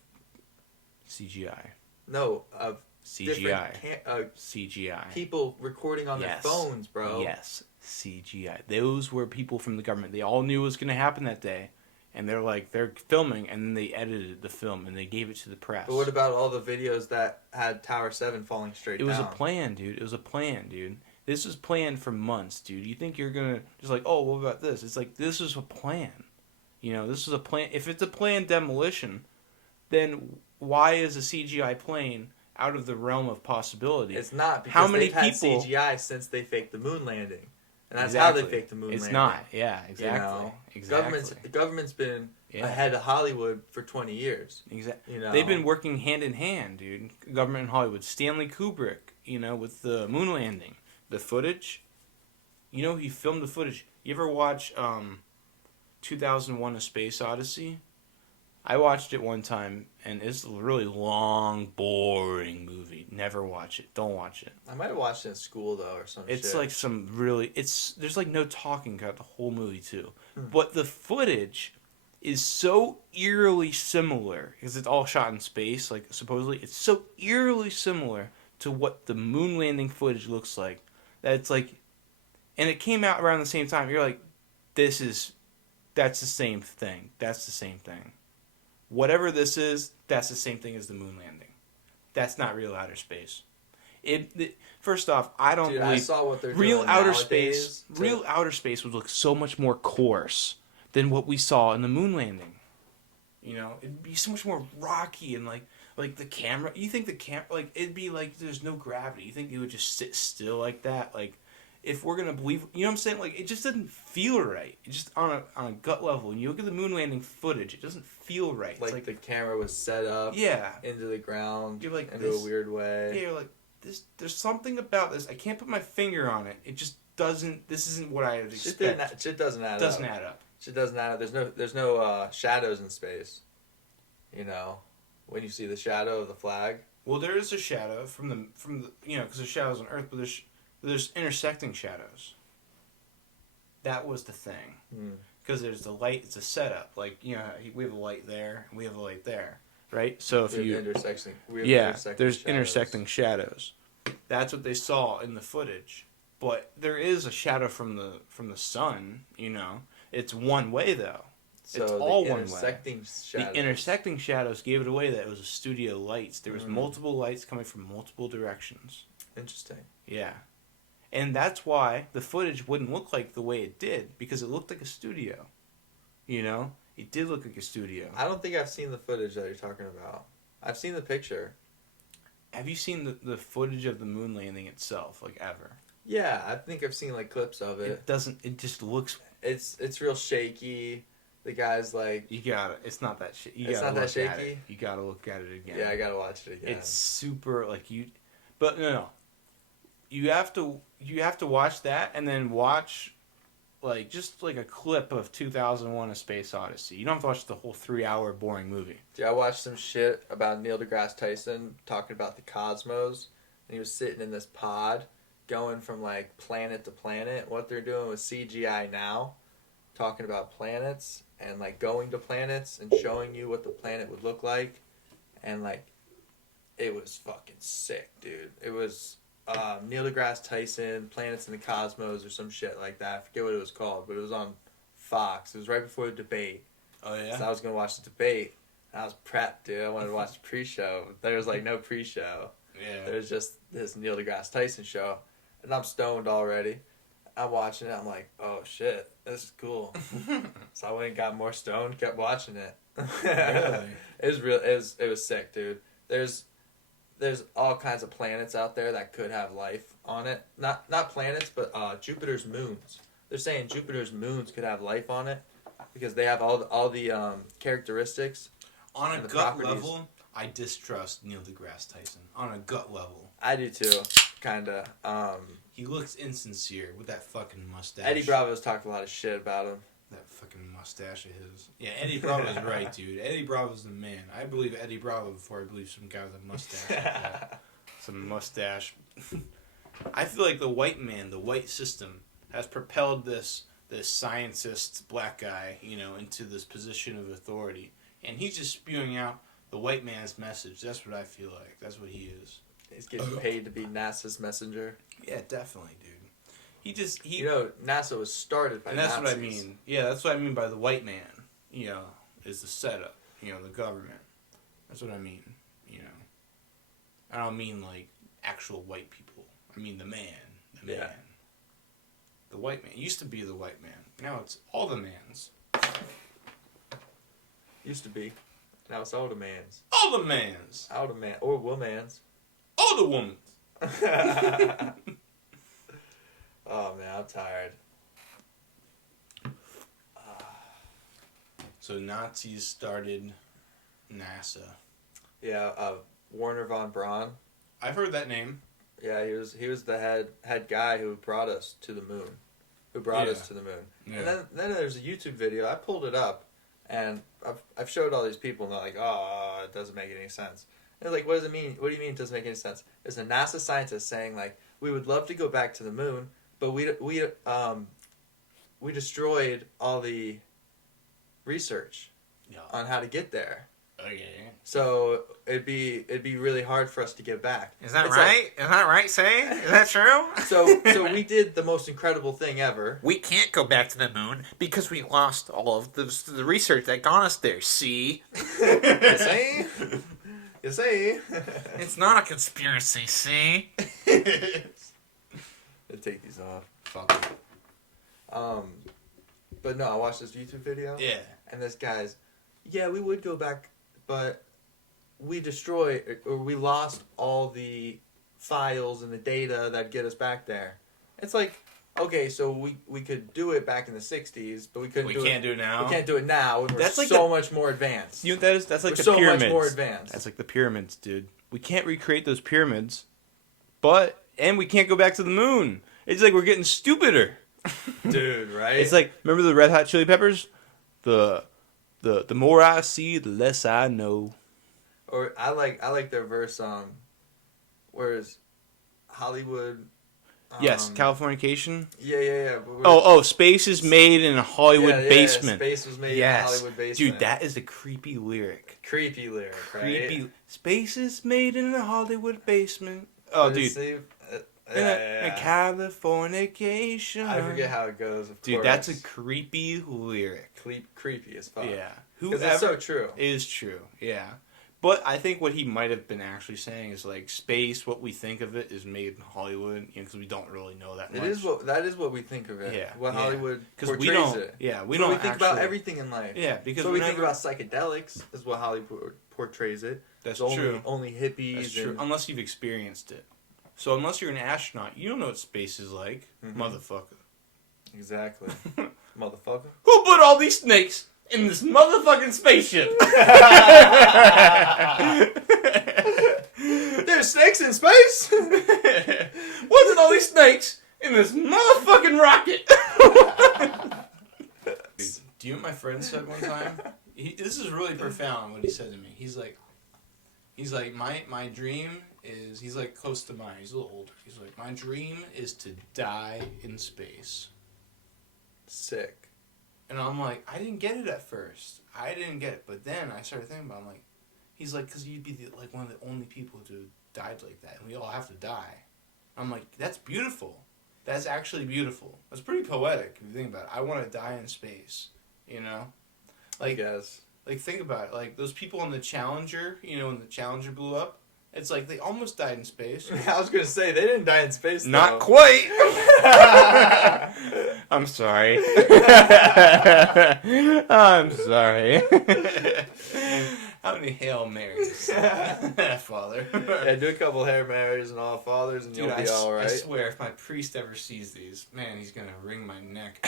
CGI. No, of CGI. CGI. People recording on their phones, bro. Yes, CGI. Those were people from the government. They all knew it was going to happen that day. And they're filming, and then they edited the film, and they gave it to the press. But what about all the videos that had Tower 7 falling straight down? It was a plan, dude. This was planned for months, dude. You think you're going to just like, oh, what about this? It's like, this is a plan. This is a plan. If it's a planned demolition, then why is a CGI plane out of the realm of possibility. It's not, because How many they've had people- CGI since they faked the moon landing. And that's Exactly. how they faked the moon It's landing. not. Yeah, exactly. You know? Exactly. The government's been Yeah. ahead of Hollywood for 20 years. Exactly. You know? They've been working hand in hand, dude. Government in Hollywood. Stanley Kubrick, with the moon landing, the footage. He filmed the footage. You ever watch 2001: A Space Odyssey? I watched it one time, and it's a really long, boring movie. Never watch it. Don't watch it. I might have watched it in school, though, or some It's shit. like some really... There's like no talking throughout the whole movie, too. Hmm. But the footage is so eerily similar, because it's all shot in space, like, supposedly. It's so eerily similar to what the moon landing footage looks like, that it's like... And it came out around the same time. You're like, that's the same thing. That's the same thing. Whatever this is, that's the same thing as the moon landing. That's not real outer space. First off, I don't Dude, believe I saw what they're real doing outer nowadays space. to- Real outer space would look so much more coarse than what we saw in the moon landing. It'd be so much more rocky and like the camera. You think the camera, like, it'd be like there's no gravity. You think it would just sit still like that? Like, if we're gonna believe, you know what I'm saying? Like, it just doesn't feel right. It just on a gut level. When you look at the moon landing footage, it doesn't feel right. It's Like the camera was set up yeah, into the ground You're like, into this- a weird way. yeah, you're like this. There's something about this. I can't put my finger on it. It just doesn't. This isn't what I would expect. Shit doesn't add It doesn't up. add up. Shit doesn't add up. There's no shadows in space. When you see the shadow of the flag. Well, there is a shadow from the because there's shadows on Earth, but there's intersecting shadows. That was the thing. Because there's the light. It's a setup. Like, we have a light there, and we have a light there, right? So if We have you intersecting. there's intersecting shadows. That's what they saw in the footage. But there is a shadow from the sun. It's one way though. So It's the all one way. intersecting shadows. The intersecting shadows gave it away that it was a studio lights. There was multiple lights coming from multiple directions. Interesting. Yeah. And that's why the footage wouldn't look like the way it did, because it looked like a studio. It did look like a studio. I don't think I've seen the footage that you're talking about. I've seen the picture. Have you seen the footage of the moon landing itself, like, ever? Yeah, I think I've seen like clips of it. It just looks... It's real shaky. The guy's like, it's not that It's not that shaky? You gotta look at it again. yeah, I gotta watch it again. It's super, like, but no. You have to watch that and then watch, like, just like a clip of 2001: A Space Odyssey. You don't have to watch the whole 3-hour boring movie. Dude, I watched some shit about Neil deGrasse Tyson talking about the cosmos, and he was sitting in this pod, going from like planet to planet. What they're doing with CGI now, talking about planets and like going to planets and showing you what the planet would look like, and like, it was fucking sick, dude. It was Neil deGrasse Tyson, Planets in the Cosmos, or some shit like that. I forget what it was called, but it was on Fox. It was right before the debate. Oh, yeah? So I was gonna watch the debate. I was prepped, dude. I wanted to watch the pre-show. There was like no pre-show. Yeah. There was just this Neil deGrasse Tyson show, and I'm stoned already. I'm watching it. I'm like, oh shit, this is cool. So I went and got more stoned. Kept watching it. Really? It was real. It was sick, dude. There's all kinds of planets out there that could have life on it. Not planets, but Jupiter's moons. They're saying Jupiter's moons could have life on it because they have all the characteristics. On a and the gut properties. level, I distrust Neil deGrasse Tyson. On a gut level. I do too, kinda. He looks insincere with that fucking mustache. Eddie Bravo's talked a lot of shit about him. That fucking mustache of his. Yeah, Eddie Bravo's right, dude. Eddie Bravo's the man. I believe Eddie Bravo before I believe some guy with a mustache like that. Some mustache. I feel like the white man, the white system, has propelled this scientist black guy, into this position of authority. And he's just spewing out the white man's message. That's what I feel like. That's what he is. He's getting paid to be NASA's messenger. Yeah, definitely, dude. NASA was started by and that's Nazis. what I mean. Yeah, that's what I mean by the white man, is the setup, the government. That's what I mean, I don't mean, like, actual white people. I mean the man. Yeah. The white man. It used to be the white man. Now it's all the mans. Used to be. Now it's all the mans. All the mans! All the man or womans. All the women. Oh man, I'm tired. So Nazis started NASA. Yeah, Werner von Braun. I've heard that name. Yeah, he was the head guy who brought us to the moon. Who brought us to the moon. Yeah. And then there's a YouTube video. I pulled it up, and I've showed all these people, and they're like, "Oh, it doesn't make any sense." And they're like, "What does it mean? What do you mean it doesn't make any sense?" There's a NASA scientist saying like, "We would love to go back to the moon, but we destroyed all the research Yeah. on how to get there. Okay. So it'd be really hard for us to get back." Is that It's right? Is that right, Say? Is that true? So we did the most incredible thing ever. We can't go back to the moon because we lost all of the research that got us there, see? You see? You see? It's not a conspiracy, see? I'll take these off. Fuck. But no, I watched this YouTube video. Yeah. And this guy's, yeah, we would go back, but we destroyed, or we lost all the files and the data that get us back there. It's like, okay, so we could do it back in the 60s, but we couldn't do can't do it now. We can't do it now, and we're That's like so much more advanced. You know, that's like we're the so pyramids. much more advanced. That's like the pyramids, dude. We can't recreate those pyramids, and we can't go back to the moon. It's like we're getting stupider. Dude, right? It's like, remember the Red Hot Chili Peppers? The more I see, the less I know. Or I like their verse song, whereas Hollywood. Yes, Californication. Yeah. Oh, space is made in a Hollywood yeah, basement. Space was made Yes. in a Hollywood basement. Dude, that is a creepy lyric. creepy lyric, right? Creepy. Space is made in a Hollywood basement. Oh, But dude. it's- Yeah. Californication. I forget how it goes. Of Dude, course. that's a creepy lyric. creepy as fuck. Yeah. Because it's so true. It is true, yeah. But I think what he might have been actually saying is like space. What we think of it is made in Hollywood, because we don't really know that much. That is what we think of it. Yeah, What yeah. Hollywood portrays we don't. it. Yeah, we So don't. we think about actually- everything in life. Yeah, because So we think whenever- about psychedelics is what Hollywood portrays it. That's It's true. Only hippies. That's true. And, Unless you've experienced it. So unless you're an astronaut, you don't know what space is like, Mhm. motherfucker. exactly. Motherfucker. Who put all these snakes in this motherfucking spaceship? There's snakes in space. What's in all these snakes in this motherfucking rocket? Do you know what my friend said one time? This is really profound what he said to me. He's like, my dream is, he's like close to mine. He's a little older. He's like, my dream is to die in space. Sick. And I'm like, I didn't get it at first. I didn't get it. But then I started thinking about it. I'm like, he's like, because you'd be like one of the only people who died like that. And we all have to die. I'm like, that's beautiful. That's actually beautiful. That's pretty poetic if you think about it. I want to die in space. You know? Like, Yes. like think about it. Like those people on the Challenger, when the Challenger blew up, it's like they almost died in space. I was gonna say they didn't die in space. Not though. quite. I'm sorry. I'm sorry. How many Hail Marys, Father? Yeah, do a couple Hail Marys and all fathers, and Dude, you'll be all I right. swear, if my priest ever sees these, man, he's gonna wring my neck.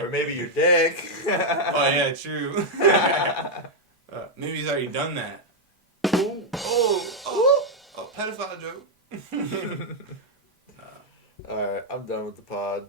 Or maybe your dick. Oh yeah, true. Maybe he's already done that. Oh, pedophile joke. Alright, I'm done with the pod.